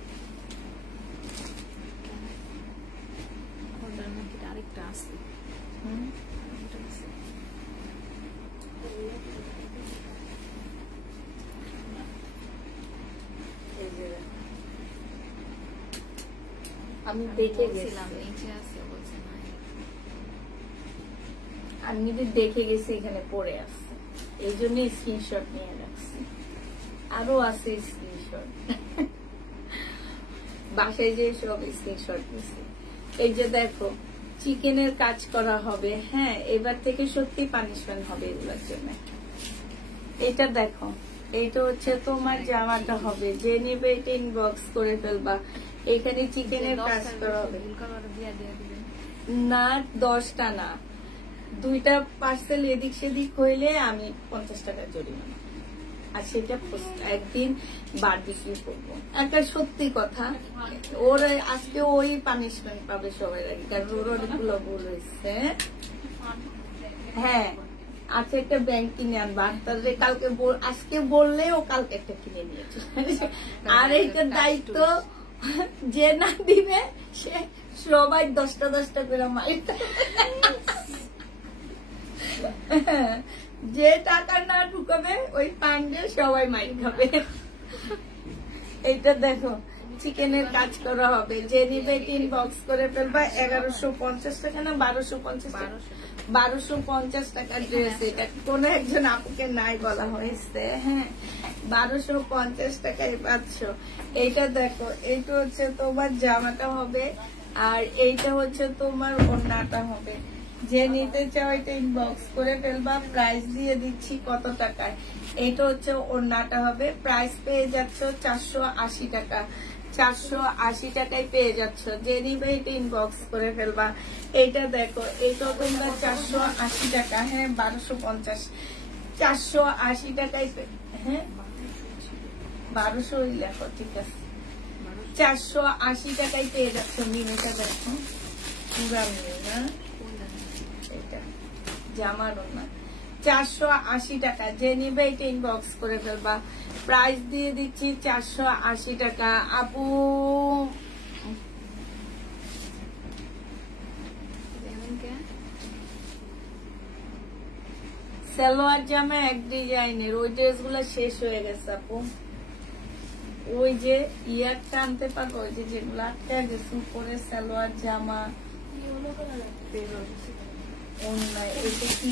আরেকটা আছে। আমি দেখে গেছিলাম, আমি দেখে গেছি এখানে পড়ে আসছে, এই জন্য স্ক্রিনশট নিয়ে রাখছি। আরো আছে স্ক্রিনশট, বাসায় যে সব স্ক্রিনশট নিছি। এই যে দেখো, চিকেনের কাজ করা হবে। হ্যাঁ, এবার থেকে সত্যি পানিশমেন্ট হবে এগুলোর জন্য। এটা দেখো, এইটা হচ্ছে তোমার জামাটা হবে। যে নিবে এটা ইনবক্স করে ফেলবা। এখানে চিকেনের কাজ করা হবে না, 10টা না, 2টা পার্সেল এদিক সেদিক হইলে আমি 50 টাকা জরিমানা। আর সেটা একদিন বার বিক্রি করবো। একটা সত্যি কথা, ওর আজকে ওই পানিশমেন্ট পাবে সবাই আগে, কারণ ওর অনেকগুলো ভুল হয়েছে। হ্যাঁ, আজকে একটা ব্যাংক কিনে আনবা, তাহলে কালকে আজকে বললে ও কালকে একটা কিনে নিয়েছে। আর এইটার দায়িত্ব যে না দিবে সে সবাই 10টা করে মাইর। যে টাকা না ঢুকাবে ওই পান্ডে সবাই মাইর খাবে। এইটা দেখো, চিকেনের কাজ করা হবে। যে নিবে ইনবক্স করে ফেলবা। 1150 টাকা না 1250 টাকা, 1250 টাকার ড্রেস। এটা কোন একজন আপুকে নাই বলা হয়েছে। হ্যাঁ, 1250 টাকায় পাচ্ছ। এইটা দেখো, এইটা হচ্ছে তোমার জামাটা হবে, আর এইটা হচ্ছে তোমার ওড়নাটা হবে। যে নিতে চাও এটা ইনবক্স করে ফেলবা। প্রাইস দিয়ে দিচ্ছি কত টাকায়। এইটা হচ্ছে ওড়নাটা হবে। প্রাইস পেয়ে যাচ্ছ 480 টাকা, 480 টাকায় পেয়ে যাচ্ছ। যে নিবে এটা ইনবক্স করে ফেলবা। এইটা দেখো, এইটা তোমরা 480 টাকা। হ্যাঁ, 1250, 480 টাকায়। হ্যাঁ, 1200 লেখো, ঠিক আছে, 480 টাকায় পেয়ে যাচ্ছ। মিনিটা দেখো, পুরা মিনি না, এটা জামারও না, 480 টাকা। যে নিবে এটা ইনবক্স করে ফেলবা। প্রাইস দিয়ে দিচ্ছি 480 টাকা। আপু সালোয়ার জামা এক ডিজাইনের, ওই ড্রেস গুলা শেষ হয়ে গেছে আপু। ওই যে ইয়ারটা আনতে পারবো, ওই যে যেগুলো আটকে গেছে উপরে সালোয়ার জামা। এটা কি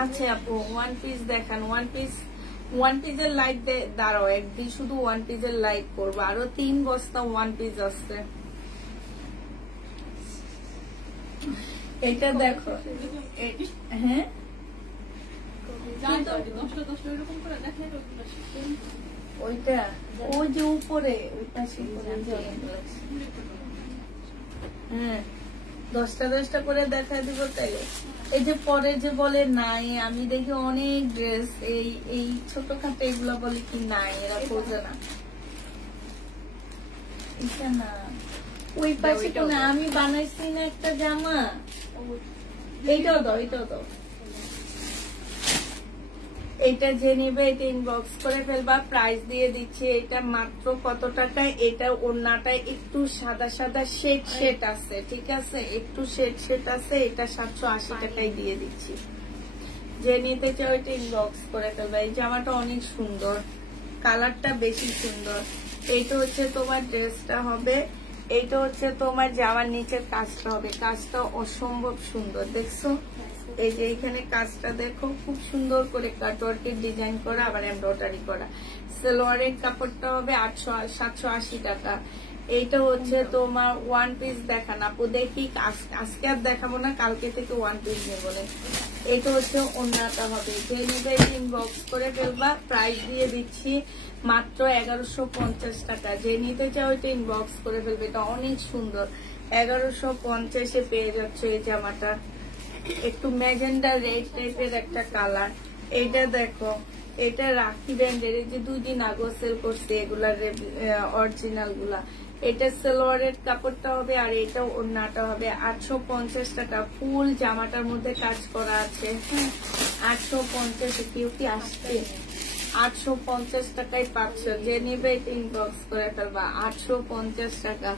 আচ্ছা আপু, 1 পিস দেখান। 1 পিসের লাইট দাঁড়াও, একদিন শুধু 1 পিসের লাইট করবো। আরো 3 বস্তা 1 পিস আছে। এটা দেখো, হ্যাঁ, ওইটা ওই যে উপরে ওই পাশে। হ্যাঁ, 10টা করে দেখা দিব তাইলে। এই যে পরে যে বলে নাই, আমি দেখি অনেক ড্রেস এই ছোটখাটো এগুলো বলে কি নাই, এরা বোঝে না। এটা না, ওই পাশে তো না, আমি বানাইছি না একটা জামা। এইটাও দাও, এইটাও দাও। এটা যে নিবে এটা ইনবক্স করে ফেলবা, প্রাইস দিয়ে দিচ্ছি এটা মাত্র কত টাকায়। এটা ওড়নাটায় একটু সাদা সাদা শেড আছে, ঠিক আছে, একটু শেড আছে। এটা 780 টাকায় দিয়ে দিচ্ছি। যে নিতে চাও এটা ইনবক্স করে ফেলবা। এই জামাটা অনেক সুন্দর, কালারটা বেশি সুন্দর। এইটা হচ্ছে তোমার ড্রেসটা হবে, এইটা হচ্ছে তোমার জামার নিচের কাজটা হবে। কাজটা অসম্ভব সুন্দর, দেখছো? এই যে এখানে কাজটা দেখো, খুব সুন্দর করে কাটওয়ার্কের ডিজাইন করা, আবার এমব্রয়ডারি করা। সালোয়ারের কাপড়টা হবে 780 টাকা। এইটা হচ্ছে তোমার ওয়ান পিস দেখান আপু, দেখি আজকে আর দেখাবো না, কালকে থেকে ওয়ান পিস নেবো। এটা হচ্ছে ওড়নাটা হবে। যে নিবে ইনবক্স করে ফেলবা, প্রাইস দিয়ে দিচ্ছি মাত্র 1150 টাকা। যে নিতে চাও এটা ইনবক্স করে ফেলবে। এটা অনেক সুন্দর, 1150-এ পেয়ে যাচ্ছে এই জামাটা। একটু ম্যাজেন্ডা রেড টাইপের একটা কালার। এইটা দেখো, এটা রাখি ব্র্যান্ডের, এই যে 2 দিন আগে সেল করছে এগুলার অরিজিনাল গুলা। এটা সালোয়ারের কাপড়টা হবে, আর এটা ওড়নাটা হবে 850 টাকা। ফুল জামাটার মধ্যে কাজ করা আছে। 850, কেউ কি আসছে? 850 টাকায় পাচ্ছ। যে নিবে এটা ইনবক্স করে ফেলবা, 850 টাকা।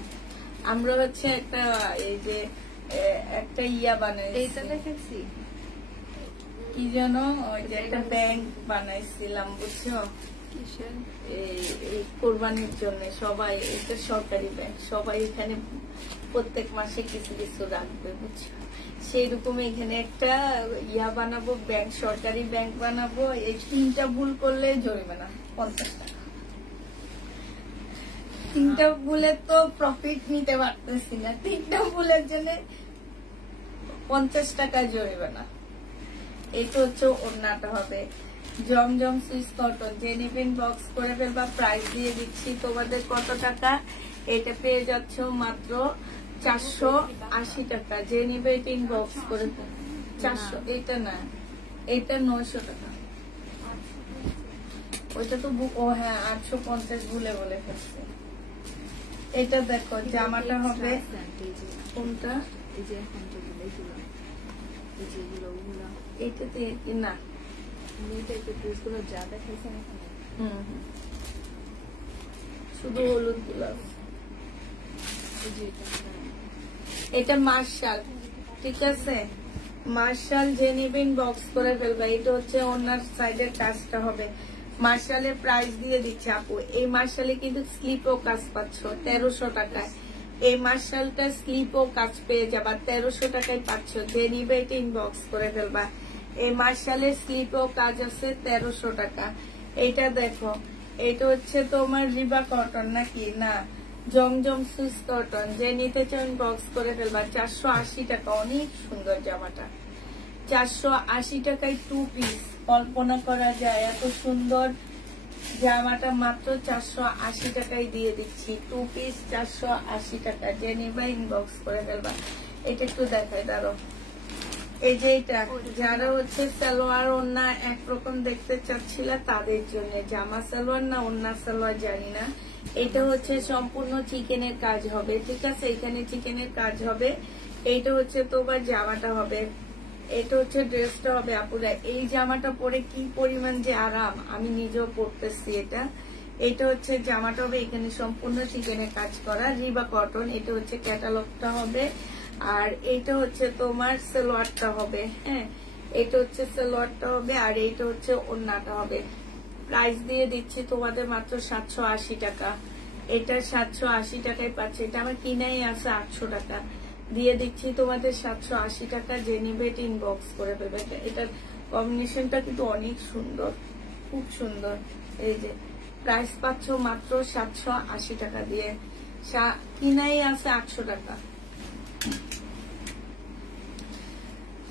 আমরা হচ্ছে একটা এই যে একটা ইয়া বানাইছি, এইটা দেখেছি কি যেন, ওই যে একটা ব্যাংক বানাইছিলাম, বুঝছো, এই কোরবানির জন্য। সবাই, এটা সরকারি ব্যাংক, সবাই এখানে প্রত্যেক মাসে কিছু কিছু রাখবে, বুঝছো। সেই রকম এখানে একটা ইয়া বানাবো, ব্যাংক, সরকারি ব্যাংক বানাবো। এই 3টা ভুল করলে জরিমানা 50 টাকা। 3টা ভুলের তো প্রফিট নিতে পারতেছি না, 3টা ভুলের জন্য 50 টাকা জরিমানা। এইটা হচ্ছে ওড়নাটা হবে জমজম সুইস কটন। যে নিবেন বক্স করে ফেলবা, প্রাইস দিয়ে দিচ্ছি তোমাদের কত টাকা। এটা পেয়ে যাচ্ছ মাত্র 480 টাকা। যে নিবে এটা ইনবক্স করে 400, এটা না, এটা 900 টাকা। ওইটা তো ও হ্যাঁ 850 ভুলে বলে ফেলছে। এটা দেখো জামাটা হবে কোনটা, এইটাতে না, শুধু হলুদ গুলাব। এটা মার্শাল, ঠিক আছে, মার্শাল। যে নিবেন বক্স করে ফেলবা। এটা হচ্ছে ওনার সাইডের কাজটা হবে। মার্শালের প্রাইস দিয়ে দিচ্ছে আপু। এই মার্শালে কিন্তু স্লিপও কাজ পাচ্ছ 1300 টাকায়। এই মার্শালটা স্লিপও কাজ পেয়ে যাবা 1300 টাকায় পাচ্ছ। যে নিবে এটা ইনবক্স করে ফেলবা। এই মার্শালের স্লিপও কাজ আছে 1300 টাকা। এটা দেখো, এটা হচ্ছে তোমার রিবা কটন নাকি না, জমজম সুইস কটন। যে নিতে চান বক্স করে ফেলবা, 480 টাকা। অনেক সুন্দর জামাটা, 480 টাকায় 2 পিস। কল্পনা করা যায় এত সুন্দর জামাটা মাত্র 480 টাকায় দিয়ে দিচ্ছি। 2 পিস 480 টাকা। যে নিবা ইনবক্স করে ফেলবা। এটা একটু দেখায় দাঁড়ো। এই যে এটা যারা হচ্ছে সালোয়ার ওড়না একরকম দেখতে চাচ্ছিল তাদের জন্য, জামা সালোয়ার না ওড়না সালোয়ার জানি না। এটা হচ্ছে সম্পূর্ণ চিকেনের কাজ হবে, ঠিক আছে, এখানে চিকেনের কাজ হবে। এইটা হচ্ছে তোমার জামাটা হবে, এটা হচ্ছে ড্রেসটা হবে। আপুরা এই জামাটা পরে কি পরিমাণ যে আরাম, আমি নিজেও পরতেছি এটা। এটা হচ্ছে জামাটা হবে, এখানে সম্পূর্ণ চিকেনের কাজ করা, রিবা কটন। এটা হচ্ছে ক্যাটালগটা হবে। আর এইটা হচ্ছে তোমার সালোয়ারটা হবে। হ্যাঁ, এটা হচ্ছে সালোয়ারটা হবে, আর এইটা হচ্ছে ওড়নাটা হবে। প্রাইস দিয়ে দিচ্ছি তোমাদের মাত্র 780 টাকা। এটা 780 টাকায় পাচ্ছে। এটা আমার কিনাই আছে 800 টাকা। দিয়ে দিচ্ছি তোমাদের 780 টাকা। যে নিবে এটা ইনবক্স করে দেবে। এটার কম্বিনেশনটা কিন্তু অনেক সুন্দর, খুব সুন্দর। এই যে প্রাইস পাচ্ছ মাত্র 780 টাকা দিয়ে। কিনাই আছে 800 টাকা।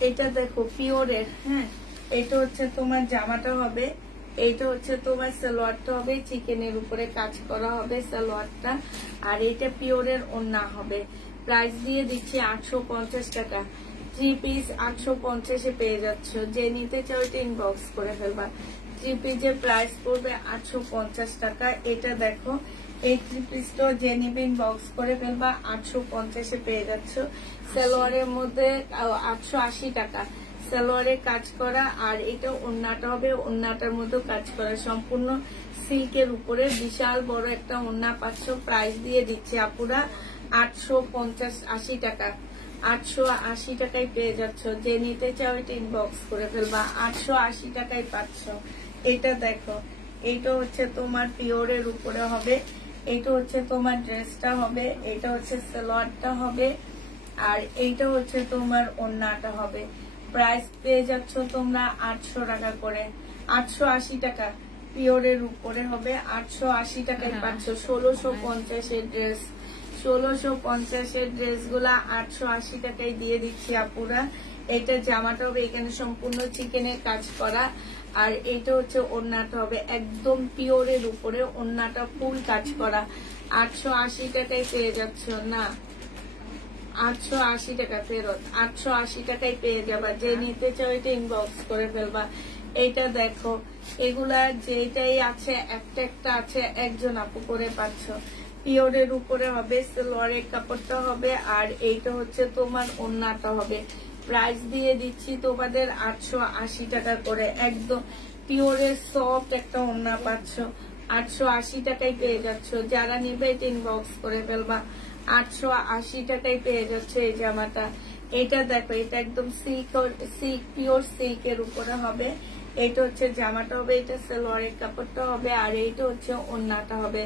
এটা দেখো পিওরের। হ্যাঁ, এটা হচ্ছে তোমার জামাটা হবে, এইটা হচ্ছে তোমার সালোয়ারটা হবে, চিকেনের উপরে কাজ করা হবে সালোয়ারটা। আর এইটা পিওরের ওড়না হবে। প্রাইস দিয়ে দিচ্ছি 850 টাকা। 3 পিস 850-এ পেয়ে যাচ্ছ। যে নিতে চাও এটা ইনবক্স করে ফেলবা। 3 পিসের প্রাইস পড়বে 850 টাকা। এটা দেখো, এই 3 পিসটা যে নিবে ইনবক্স করে ফেলবা, 850-এ পেয়ে যাচ্ছ। সালোয়ারের মধ্যে 880 টাকা। সালোয়ারে কাজ করা, আর এটা ওড়নাটা হবে ওড়নাটার মধ্যে কাজ করা, সম্পূর্ণ সিল্কের উপরে বিশাল বড় একটা ওড়না পাচ্ছ। প্রাইস দিয়ে দিচ্ছে আপুরা 850-80 টাকা। 880 টাকায় পেয়ে যাচ্ছ। যে নিতে চাও এটা ইনবক্স করে ফেলবা। 880 টাকায় পাচ্ছ। এটা দেখো, এইটা হচ্ছে তোমার পিওরের উপরে হবে, এইটা হচ্ছে তোমার ড্রেসটা হবে, এটা হচ্ছে সালোয়ারটা হবে, আর এইটা হচ্ছে তোমার ওড়নাটা হবে। প্রাইস পেয়ে যাচ্ছ তোমরা 800 টাকা করে। 880 টাকা পিওরের উপরে হবে, 880 টাকায় পাচ্ছ। 1650 এর ড্রেস, 1650 এর ড্রেস গুলা 880 টাকায় দিয়ে দিচ্ছি আপুরা। এটা জামাটা হবে এখানে সম্পূর্ণ চিকেনের কাজ করা, আর এটা হচ্ছে ওড়নাটা হবে একদম পিওরের উপরে, ওড়নাটা ফুল কাজ করা। 880 টাকায় পেয়ে যাচ্ছ না, 880 টাকা ফেরত। 880 টাকায় পেয়ে যাবা। যে নিতে চাও এটা ইনবক্স করে ফেলবা। এইটা দেখো, এগুলা যেটাই আছে একটা একটা আছে, একজন আপু করে পাচ্ছ। পিওরের উপরে হবে, সালোয়ারের কাপড়টা হবে, আর এইটা হচ্ছে তোমার ওড়নাটা হবে। প্রাইস দিয়ে দিচ্ছি তোমাদের 880 টাকা করে। একদম পিওরের সফট একটা ওড়না পাচ্ছ, 880 টাকায় পেয়ে যাচ্ছ। যারা নিবে এটা ইনবক্স করে ফেলবা। 880 টাকায় পেয়ে যাচ্ছে এই জামাটা। এটা দেখো, এটা একদম সিল্ক, পিওর সিল্কের উপরে হবে। এটা হচ্ছে জামাটা হবে, এটা সালোয়ারের কাপড়টা হবে, আর এইটা হচ্ছে ওড়নাটা হবে।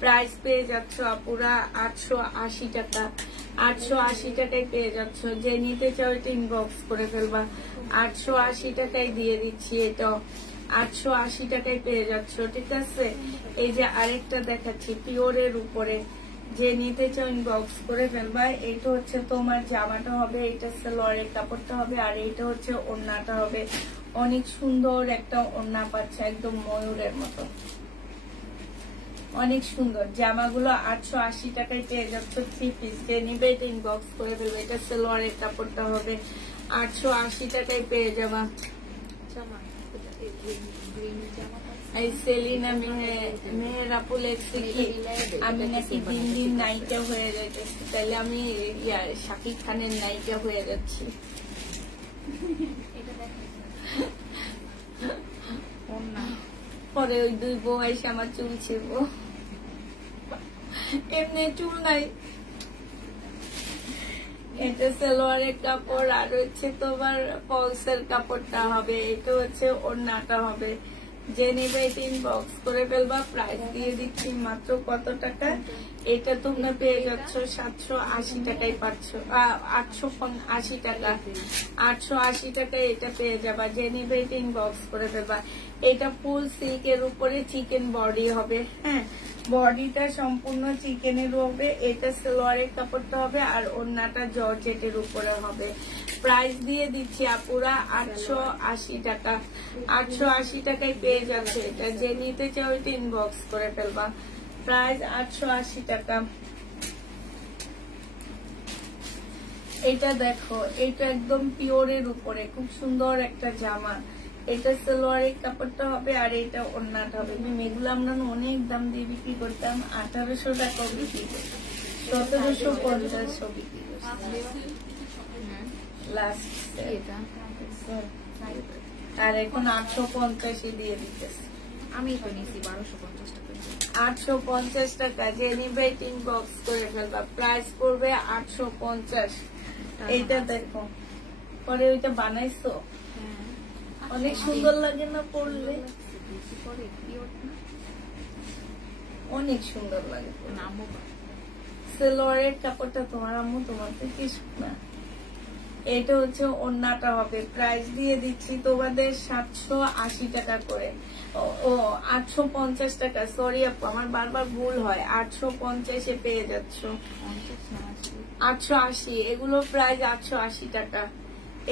প্রাইস পেয়ে যাচ্ছ আপুরা 880 টাকা। 880 টাকায় পেয়ে যাচ্ছ। যে নিতে চাও এটা ইনবক্স করে ফেলবা। 880 টাকায় দিয়ে দিচ্ছি। এটা 880 টাকায় পেয়ে যাচ্ছ, ঠিক আছে। এই যে আরেকটা দেখাচ্ছি পিওরের উপরে, যে নিতে চাও ইনবক্স করে ফেলবা। এইটা হচ্ছে তোমার জামাটা হবে, এটা সালোয়ারের কাপড়টা হবে, আর এইটা হচ্ছে ওড়নাটা হবে। অনেক সুন্দর একটা ওড়না পাচ্ছে, একদম ময়ূরের মতো, অনেক সুন্দর। জামাগুলো 880 টাকায় পেয়ে যাচ্ছ 3 পিস। যে নিবে এটা ইনবক্স করে ফেলবে। এটা সালোয়ারের কাপড়টা হবে, 880 টাকায় পেয়ে যাবা। এই সেলিনা মেহের আপু লেখছে কি আমি নাকি দিন দিন নায়িকা হয়ে যাইতেছি, তাহলে আমি শাকিব খানের নায়িকা হয়ে যাচ্ছি। পরে ওই 2 বউ এসে আমার চুল ছিড়বো। এমনি চুল নাই। এটা সালোয়ারের কাপড়, আর হচ্ছে তোমার পলসের কাপড়টা হবে, এটা হচ্ছে ওড়নাটা হবে। যে নেবে এটা ইনবক্স করে ফেলবা। প্রাইস দিয়ে দিচ্ছি মাত্র কত টাকা? এটা তোমরা পেয়ে যাচ্ছ 780 টাকায় পাচ্ছ, 880 টাকা। 880 টাকায় এটা পেয়ে যাবা। যে নেবে এটা ইনবক্স করে ফেলবা। এটা ফুল সিল্কের উপরে চিকেন বডি হবে, হ্যাঁ, বডিটা সম্পূর্ণ চিকেনের হবে। এটা সালোয়ারের কাপড়টা হবে, আর ওড়নাটা জর্জেটের উপরে হবে। প্রাইস দিয়ে দিচ্ছি আপুরা 880 টাকা। 880 টাকায় পেয়ে যাচ্ছে এটা। যে নিতে চাও এটা ইনবক্স করে ফেলবা। প্রাইস 880 টাকা। এটা দেখো, এটা একদম পিওরের উপরে খুব সুন্দর একটা জামা। এটা সালোয়ারের কাপড়টা হবে, আর এটা ওড়নাটা হবে। এগুলো আমরা অনেক দাম দিয়ে বিক্রি করতাম, 1800 টাকা বিক্রি করতাম, 1750 বিক্রি করতাম লাস্ট। আর এখন 850 দিয়ে দিতেছে। আমি তো নিছি 1250 টাকা। 850 টাকা। যে নিবে ইনবক্স করে ফেলবা। প্রাইস পড়বে 850। এইটা দেখো, পরে ওইটা বানাইছো, অনেক সুন্দর লাগে না পড়লে? অনেক সুন্দর লাগে। সালোয়ারের কাপড়টা তোমার আম্মু তোমার থেকে শুকনা। এটা হচ্ছে ওড়নাটা হবে। প্রাইস দিয়ে দিচ্ছি তোমাদের 780 টাকা করে। ও 850 টাকা, সরি আপু আমার বারবার ভুল হয়। 850 পেয়ে যাচ্ছ। 880, এগুলো প্রাইস 880 টাকা।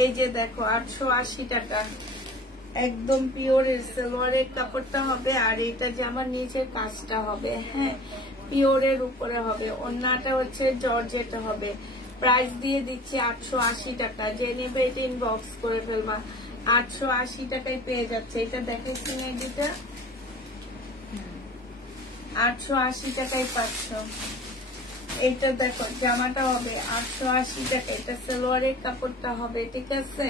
এই যে দেখো 880 টাকা। একদম পিওরের সালোয়ারের কাপড়টা হবে, আর এটা জামার নিচের কাজটা হবে, হ্যাঁ, পিওরের উপরে হবে। ওড়নাটা হচ্ছে জর্জেট হবে। প্রাইস দিয়ে দিচ্ছি 880 টাকা। যে নেবে এটা ইনবক্স করে ফেলবা। 880 টাকায় পেয়ে যাচ্ছে। এটা দেখেছি না, এটা 880 টাকায় পাচ্ছ। এটা দেখো জামাটা হবে 880 টাকা। এটা সালোয়ারের কাপড়টা হবে, ঠিক আছে।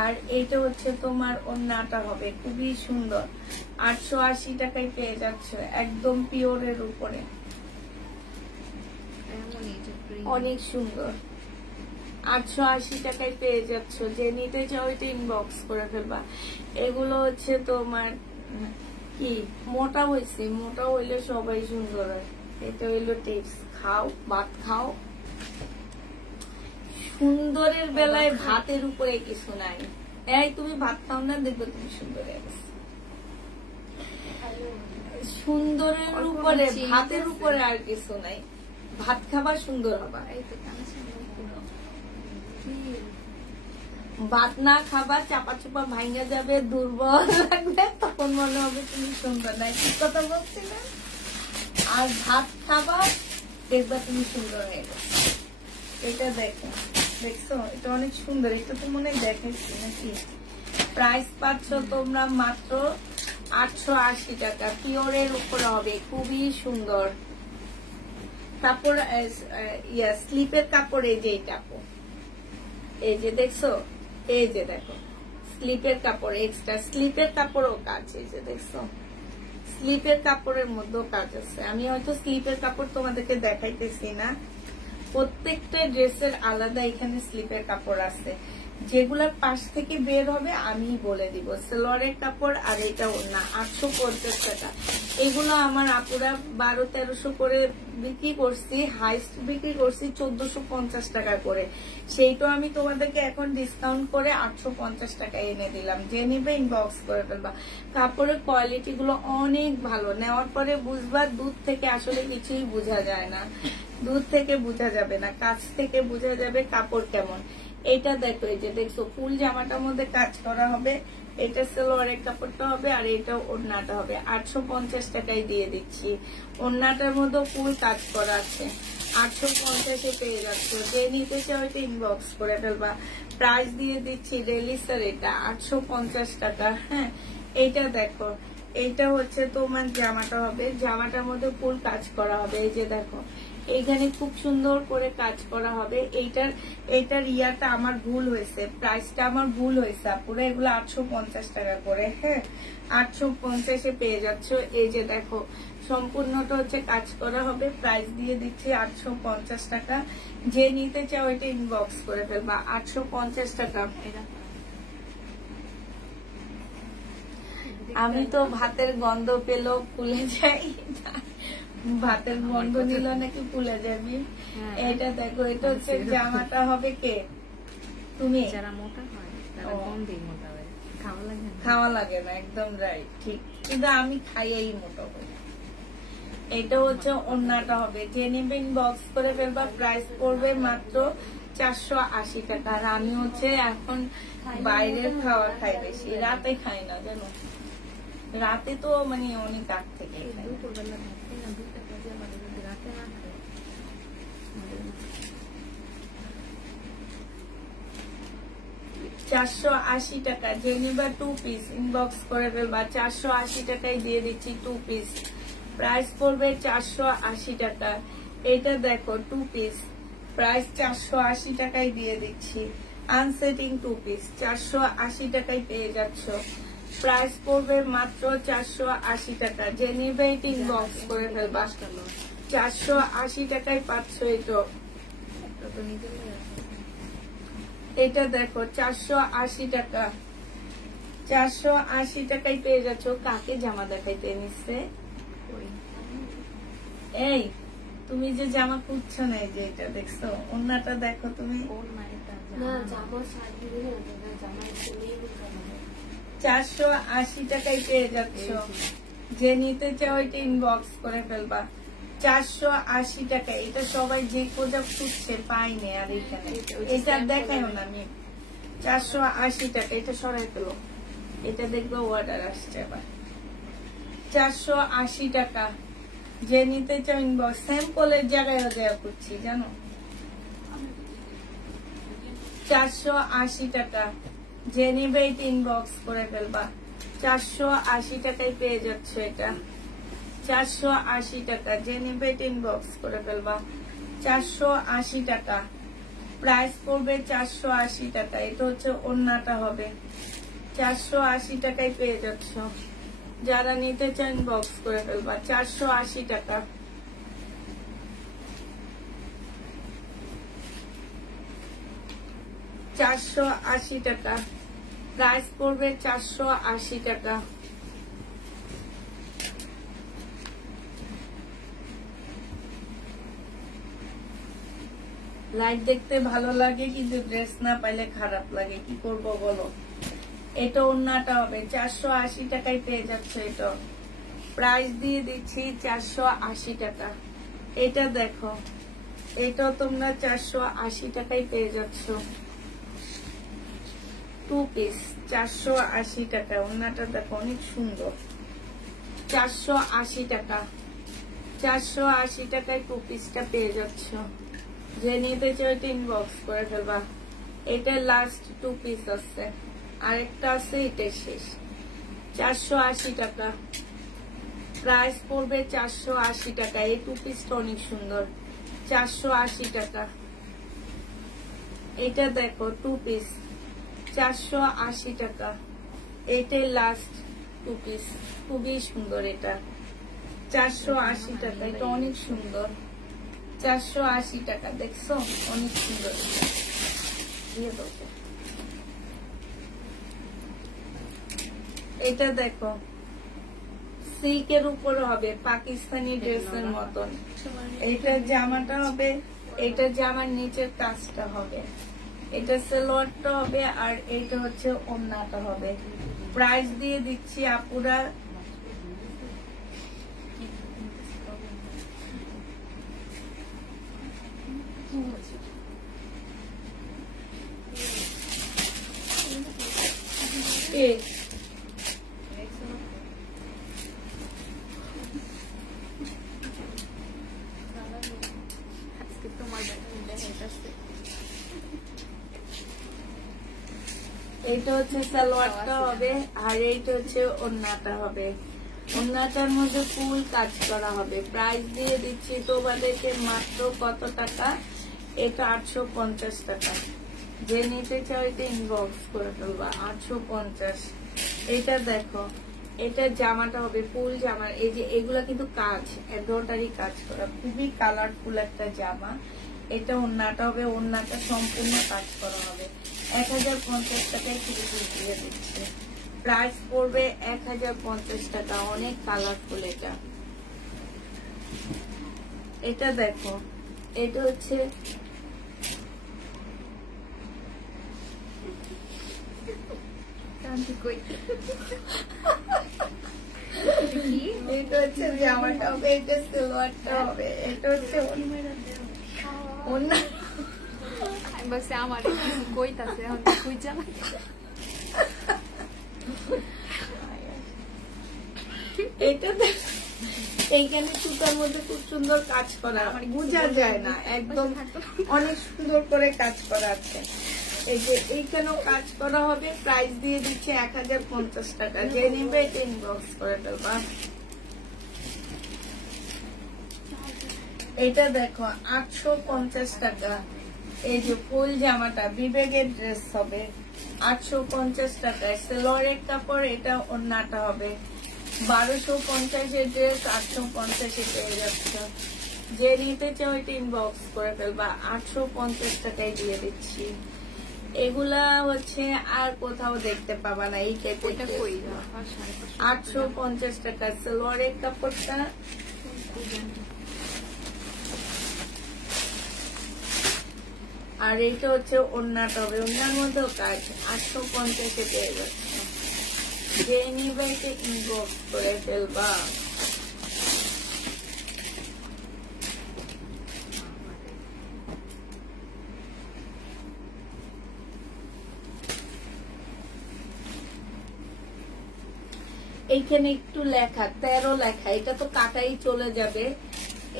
আর এইটা হচ্ছে তোমার ওড়নাটা হবে খুবই সুন্দর, 880 টাকায় পেয়ে যাচ্ছ, একদম পিওরের উপরে, অনেক সুন্দর। 880 টাকায় পেয়ে যাচ্ছ, যে নিতে চাও ওইটা ইনবক্স করে ফেলবা। এগুলো হচ্ছে তোমার কি মোটা হয়েছে, মোটা হইলে সবাই সুন্দর হয়। এটা হইলো টিপস, খাও ভাত খাও। সুন্দরের বেলায় ভাতের উপরে কিছু নাই। এই তুমি ভাত খাও না, দেখবে তুমি সুন্দর হয়ে গেছে। সুন্দরের উপরে ভাতের উপরে আর কিছু নাই। ভাত খাবা সুন্দর হবা। ভাত না খাবা চাপা চুপা ভাঙা যাবে, দুর্বল লাগবে, তখন মনে হবে তুমি সুন্দর নাই। ঠিক কথা বলছি না? আর ভাত খাবা দেখবা তুমি সুন্দর হয়ে গেছে। এটা দেখো, দেখছো এটা অনেক সুন্দর। এটা তো মনে হয় দেখাইছি নাকি? প্রাইস পাচ্ছ তোমরা মাত্র 880 টাকা, পিওরের উপরে হবে, খুবই সুন্দর। তারপর স্লিপের কাপড়, এই যে এইটা, এই যে দেখছো, এই যে দেখো স্লিপের কাপড়, এক্সট্রা স্লিপের কাপড়ও কাজ, এই যে দেখছো স্লিপের কাপড়ের মধ্যেও কাজ আছে। আমি হয়তো স্লিপের কাপড় তোমাদেরকে দেখাইতেছি না, প্রত্যেকটা ড্রেসের আলাদা এখানে স্লিপের কাপড় আছে, যেগুলোর পাশ থেকে বের হবে আমি বলে দিব। সালোয়ারের কাপড় আর এটা ওড়না 850 টাকা। এগুলো আমার আপুরা 1200-1300 করে বিক্রি করছি, হাইস্ট বিক্রি করছি 1450 টাকা করে। সেইটা আমি তোমাদেরকে এখন ডিসকাউন্ট করে 850 টাকায় এনে দিলাম। যে নিবে ইনবক্স করে ফেলবা। কাপড়ের কোয়ালিটি গুলো অনেক ভালো, নেওয়ার পরে বুঝবা দুধ থেকে আসলে কিছুই বোঝা যায় না, দুধ থেকে বোঝা যাবে না, কাছ থেকে বোঝা যাবে কাপড় কেমন। এটা দেখো, এই যে দেখছো ফুল জামাটার মধ্যে কাজ করা হবে, এটা সালোয়ারের কাপড়টা হবে আর এটা ওড়নাটা হবে। 850 টাকায় দিয়ে দিচ্ছি। ওড়নাটার মধ্যে ফুল কাজ করা আছে, 850-এ পেয়ে যাচ্ছ। যে নিতে চাও এটা ইনবক্স করে ফেলবা। প্রাইস দিয়ে দিচ্ছি রেলিসার, এটা 850 টাকা। হ্যাঁ, এইটা দেখো, এইটা হচ্ছে তোমার জামাটা হবে, জামাটার মধ্যে ফুল কাজ করা হবে। এই যে দেখো এইখানে খুব সুন্দর করে কাজ করা হবে। এইটার ইয়াটা আমার ভুল হয়েছে, প্রাইসটা আমার ভুল হয়েছে পুরো। এগুলো 850 টাকা করে। হ্যাঁ, 850-এ পেয়ে যাচ্ছ। এই যে দেখো সম্পূর্ণটা হচ্ছে কাজ করা হবে। প্রাইস দিয়ে দিচ্ছি 850 টাকা। যে নিতে চাও এটা ইনবক্স করে ফেলবা। 850 টাকা। আমি তো ভাতের গন্ধ পেলেও ফুলে যাই, ভাতের গন্ধ নিল নাকি ফুলে যাবি। এটা দেখো, এটা হচ্ছে জামাটা হবে কে তুমি, যারা মোটা হয় তারা গন্ধেই মোটা হয়, খাওয়া লাগে না, একদম রাইট, ঠিক। কিন্তু আমি খাইয়েই মোটা হই। এটা হচ্ছে ওড়নাটা হবে। যে নিবে ইনবক্স করে ফেলবা। প্রাইস পড়বে মাত্র 480 টাকা। আর আমি হচ্ছে এখন বাইরের খাওয়া খাই বেশি, রাতে খাই না জানো, রাতে তো মানে অনেক আগ থেকে খাই। 480 টাকা। যে নিবা 2 পিস ইনবক্স করে ফেলবা। 480 টাকায় দিয়ে দিচ্ছি 2 পিস। প্রাইস পড়বে 480 টাকা। এটা দেখো 2 পিস, প্রাইস 480 টাকায় দিয়ে দিচ্ছি। আনসেটিং 2 পিস 480 টাকায় পেয়ে যাচ্ছ। প্রাইস পড়বে মাত্র 480 টাকা। যে নিবে এটা ইনবক্স করে ফেলবা। 480 টাকায় পাচ্ছ। এটা দেখো 480 টাকা। 480 টাকায় পেয়ে যাচ্ছ। কাকে জামা দেখাইতে নিচ্ছে? এই তুমি যে জামা খুঁজছো না, এই যে এটা দেখছো, ওড়নাটা দেখো তুমি। 480 টাকায় পেয়ে যাচ্ছ। যে নিতে চাও এটা ইনবক্স করে ফেলবা। 480 টাকা। এটা সবাই যে কোজা খুঁজছে পাইনি। আর এখানে এটা দেখাইও না আমি। 480 টাকা। এটা সরাই ফেলো, এটা দেখবো অর্ডার আসছে আবার। 480 টাকা। যে নিতে চাও ইনবক্স। স্যাম্পলের জায়গায় খুঁজছি জানো। 480 টাকা। যে নিবে এটা ইনবক্স করে ফেলবা। 480 টাকায় পেয়ে যাচ্ছে এটা। 480 টাকা। যে নিবে এটা ইনবক্স করে ফেলবা। 480 টাকা। প্রাইস পড়বে 480 টাকা। এটা হচ্ছে ওড়নাটা হবে 480 টাকায় পেয়ে যাচ্ছ। যারা নিতে চান বক্স করে ফেলবা। 480 টাকা। $480 টাকা প্রাইস পড়বে। 480 টাকা। লাইভ দেখতে ভালো লাগে কিন্তু ড্রেস না পাইলে খারাপ লাগে, কি করব বলো। এটা ওড়নাটা হবে 480 টাকায় পেয়ে যাচ্ছে। এটা প্রাইস দিয়ে দিচ্ছি 480 টাকা। এটা দেখো, এটা তোমরা 480 টাকায় পেয়ে যাচ্ছ। 2 পিস 480 টাকা। ওড়নাটা দেখো অনেক সুন্দর। 480 টাকা। 480 টাকায় 2 পিসটা পেয়ে যাচ্ছ। যে নিতে চাও এটা ইনবক্স করে ফেলবা। এটা লাস্ট 2 পিস আছে, আরেকটা আছে, এটা শেষ। 480 টাকা প্রাইস পড়বে। 480 টাকা। এই 2 পিসটা অনেক সুন্দর। 480 টাকা। এটা দেখো 2 পিস 480 টাকা। এটাই লাস্ট 2 পিস, খুবই সুন্দর। এটা 480 টাকা। এটা অনেক সুন্দর। 480 টাকা। দেখছো অনেক সুন্দর। এটা দেখো সিল্কের উপরে হবে, পাকিস্তানি ড্রেসের মতন। এটা জামাটা হবে, এটা জামার নিচের কাজটা হবে, এটা সালোয়ারটা হবে, আর এটা হচ্ছে ওড়নাটা হবে। প্রাইস দিয়ে দিচ্ছি আপুরা এইটা হচ্ছে সালোয়ারটা হবে, আর এইটা হচ্ছে ওড়নাটা হবে। ওড়নাটার মধ্যে ফুল কাজ করা হবে। প্রাইস দিয়ে দিচ্ছি তোমাদেরকে মাত্র কত টাকা? এটা 850 টাকা। যে নিতে চাও এটা ইনবক্স করে ফেলবা। 850। এটা দেখো, এটা জামাটা হবে ফুল জামা। এই যে এগুলা কিন্তু কাজ, এমব্রয়ডারি কাজ করা, খুবই কালারফুল একটা জামা। এটা ওড়নাটা হবে, ওড়নাটা সম্পূর্ণ কাজ করা হবে। 1050 টাকায় ফ্রি দিয়ে দিচ্ছে। প্রাইস পড়বে 1050 টাকা। অনেক কালারফুল এটা। এটা দেখো, এটা হচ্ছে এটা হচ্ছে জামাটা হবে, এটা সালোয়ারটা হবে, এটা হচ্ছে ওড়না। বসে আমার কইতাছে এখন কই জানা। এটা এইখানে সুতার মধ্যে খুব সুন্দর কাজ করা, বোঝা যায় না, একদম অনেক সুন্দর করে কাজ করা আছে। এই যে এইখানেও কাজ করা হবে। প্রাইস দিয়ে দিচ্ছে 1050 টাকা। যে নিবে এটা ইনবক্স করে ফেলবা। এটা দেখো 850 টাকা। এই যে ফুল জামাটা বিবেকের ড্রেস হবে 850 টাকায়। সেলোয়ারের কাপড়, এটা ওড়নাটা হবে 1250 এর ড্রেস 850 পেয়ে যাচ্ছে। যে নিতে চাও এটা ইনবক্স করে ফেলবা। 850 টাকায় দিয়ে দিচ্ছি। এগুলা হচ্ছে আর কোথাও দেখতে পাবা না। এই টাইপের 850 টাকা। সালোয়ারের কাপড়টা আর এইটা হচ্ছে ওড়নাটা হবে, ওড়নার মধ্যেও কাজ। 850 পেয়ে যাচ্ছে। যে নিবে এটা ইনবক্স করে ফেলবা। এইখানে একটু লেখা 13 লেখা, এটা তো কাটাই চলে যাবে।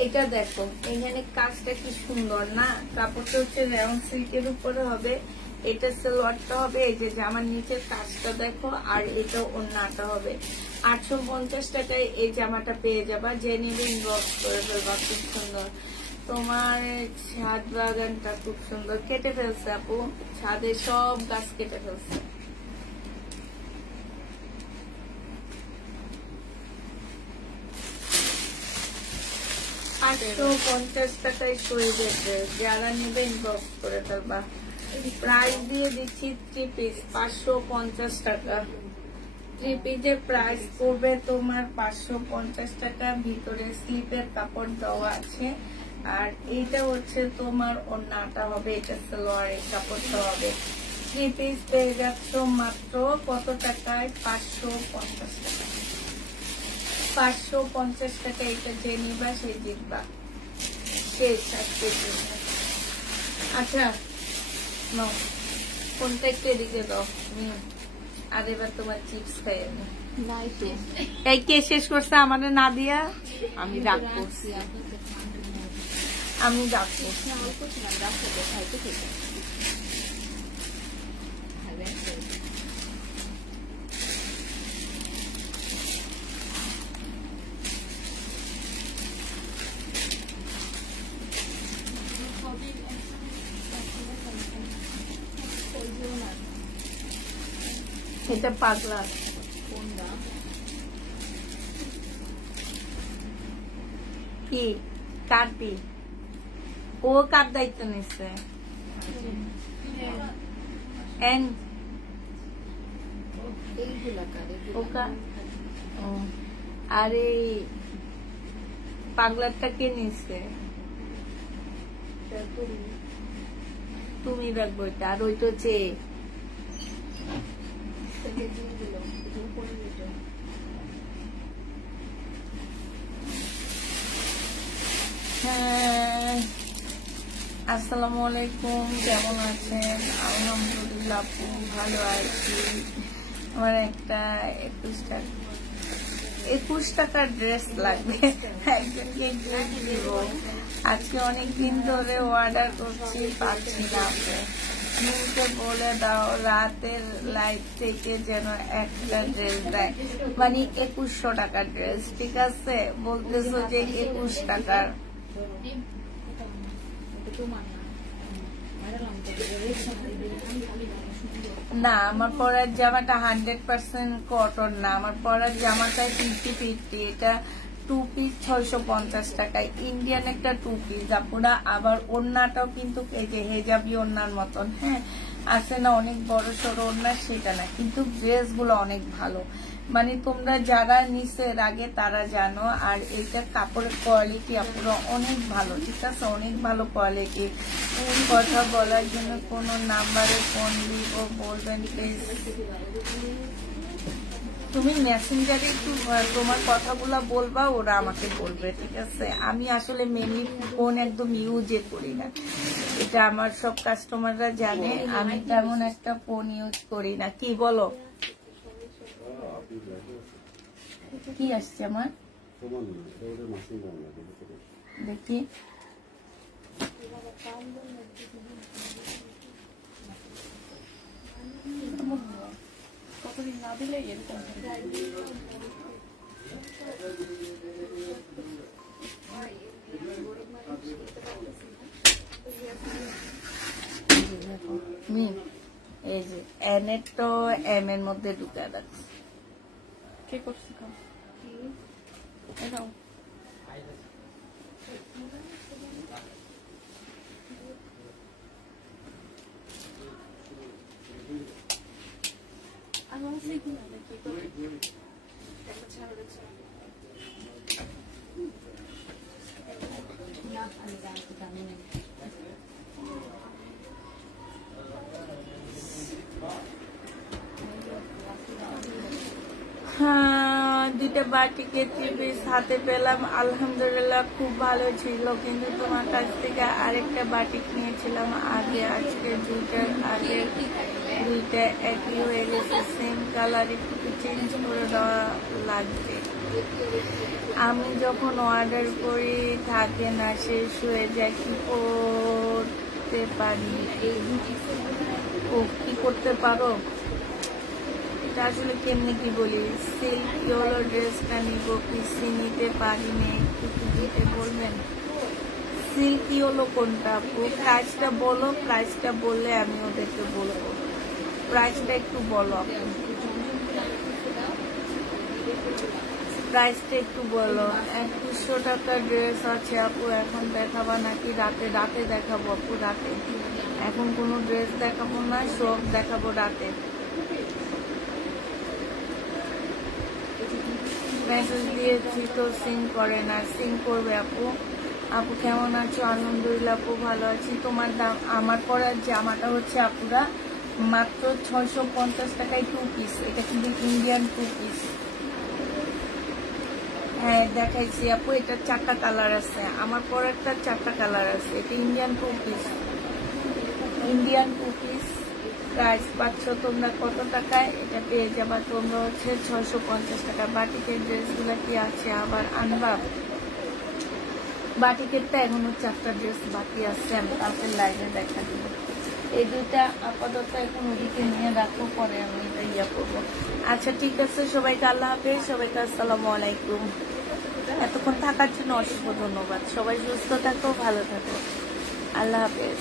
এটা দেখো এখানে কাজটা কি সুন্দর না। কাপড়টা হচ্ছে রেয়ন সিল্কের উপরে হবে। এটা সালোয়ারটা হবে, এই যে জামার নিচের কাজটা দেখো, আর এটা ওড়নাটা হবে। 850 টাকায় এই জামাটা পেয়ে যাবা। যে নিবে ইনবক্স করে ফেলবা। খুব সুন্দর। তোমার ছাদ বাগানটা খুব সুন্দর। কেটে ফেলছে আপু, ছাদে সব গাছ কেটে ফেলছে। টাকায় শহীদের ড্রেস, যারা নেবে ইনবক্স করে ফেলবা। প্রাইস দিয়ে দিচ্ছি 3 পিস 550 টাকা। 3 পিসের প্রাইস পড়বে তোমার 550 টাকা। ভিতরে স্লিপের কাপড় দেওয়া আছে। আর এইটা হচ্ছে তোমার ওড়নাটা হবে, এটা সালোয়ারের কাপড়টা হবে। 3 পিস পেয়ে যাচ্ছ মাত্র কত টাকায়? 550 টাকা। 550 টাকা। এটা যে নিবা সে জিতবা। শেষ আজকে। আচ্ছা নাও, কোনটা একটু এদিকে দাও। আর এবার তোমার চিপস খাই আমি। এই কে শেষ করছে আমাদের না দিয়া? আমি রাগ করছি, আমি রাগ করছি। এটা পাগলা কি কাটবি? ও কার দায়িত্ব নিচ্ছে? আরে পাগলারটা কে নিচ্ছে? তুমি রাখবো এটা। আর ওই তো চেয়ে আসসালামু আলাইকুম, কেমন আছেন? আলহামদুলিল্লাহ খুব ভালো আছি। আমার একটা 21 টাকার ড্রেস লাগবে, একজনকে ড্রেস দিব। আজকে অনেকদিন ধরে অর্ডার করছি, পাচ্ছি না। মুখে বলে দাও রাতের লাইফ থেকে যেন একটা ড্রেস দেয়, মানে 2100 টাকার ড্রেস। ঠিক আছে, বলতেছো যে 21 টাকার। না, আমার পরার জামাটা 100% কটন না, আমার পরার জামাটা 50-50। এটা 2 পিস 650 টাকায়, ইন্ডিয়ান একটা 2 পিস আপুরা। আবার ওড়নাটাও কিন্তু এই যে হেজাবি ওড়নার মতন, হ্যাঁ আছে না অনেক বড় সড়ো ওড়না, সেটা না, কিন্তু ড্রেস গুলো অনেক ভালো। মানে তোমরা যারা নিচের আগে তারা জানো। আর এইটা কাপড়ের কোয়ালিটি আপুরা অনেক ভালো। ঠিক আছে, অনেক ভালো কোয়ালিটি। কথা বলার জন্য কোনো নাম্বারে ফোন দিব বলবেন প্লিজ। তুমি মেসেঞ্জারে একটু তোমার কথাগুলা বলবা, ওরা আমাকে বলবে। ঠিক আছে, আমি আসলে মেনলি ফোন একদম ইউজে করি না, এটা আমার সব কাস্টমাররা জানে। আমি তেমন একটা ফোন ইউজ করি না। কি বলো, কি আসছে আমার? দেখি কতদিন না দিলে এরকম। এই যে এন এর তো এম এর মধ্যে ঢুকে রাখছে। কে করছে কাম? এটাও দুইটা বাটিকে 3 পিস হাতে পেলাম, আলহামদুলিল্লাহ খুব ভালো ছিল। কিন্তু তোমার কাছ থেকে আরেকটা বাটিক নিয়েছিলাম আগে, আজকে দুইটার আগে দুইটা একই হয়ে গেছে, সেম কালার, একটু চেঞ্জ করে দেওয়া লাগবে। আমি যখন অর্ডার করি থাকে না, শেষ হয়ে যায়, কি করতে পারি? ও কি করতে পারো? আসলে কেমনি কি বলি, সিল্ক ইয়েলো ড্রেসটা নিব, পিসি নিতে পারি না, একটু দিতে বলবেন। সিল্কি হলো কোনটা আপু? প্রাইসটা বলো, প্রাইসটা বললে আমি ওদেরকে বলবো। প্রাইসটা একটু বলো আপু, প্রাইসটা একটু বলো। 2100 টাকার ড্রেস আছে আপু, এখন দেখাবা নাকি রাতে? রাতে দেখাবো আপু, রাতে। এখন কোনো ড্রেস দেখাবো না, সব দেখাবো রাতে। মেসেজ দিয়েছি তো সিং করে না, সিং করবে আপু। আপু কেমন আছো? আলহামদুলিল্লাহ আপু ভালো আছি। তোমার দাম, আমার পরার জামাটা হচ্ছে আপুরা মাত্র 650 টাকায় 2 পিস। এটা কিন্তু ইন্ডিয়ান 2 পিস। হ্যাঁ দেখাইছি আপু, এটা 4টা কালার আছে, আমার পরারটা 4টা কালার আছে। এটা Indian 2 piece, Indian 2 piece. Price পাচ্ছ তোমরা কত টাকায়? এটা পেয়ে যাবা তোমরা হচ্ছে 650 টাকা। বাটিকের ড্রেসগুলো কি আছে আবার আনবা? বাটিকেরটা এখনো 4টা ড্রেস বাকি আছে, আমি কালকে লাইভে দেখা দিব। এই দুইটা আপাতত এখন ওদিকে নিয়ে রাখবো, পরে আমি এটা ইয়া করবো। আচ্ছা ঠিক আছে, সবাইকে আল্লাহ হাফেজ, সবাইকে আসসালামু আলাইকুম। এতক্ষণ থাকার জন্য অসংখ্য ধন্যবাদ। সবাই সুস্থ থাকো, ভালো থাকো, আল্লাহ হাফেজ।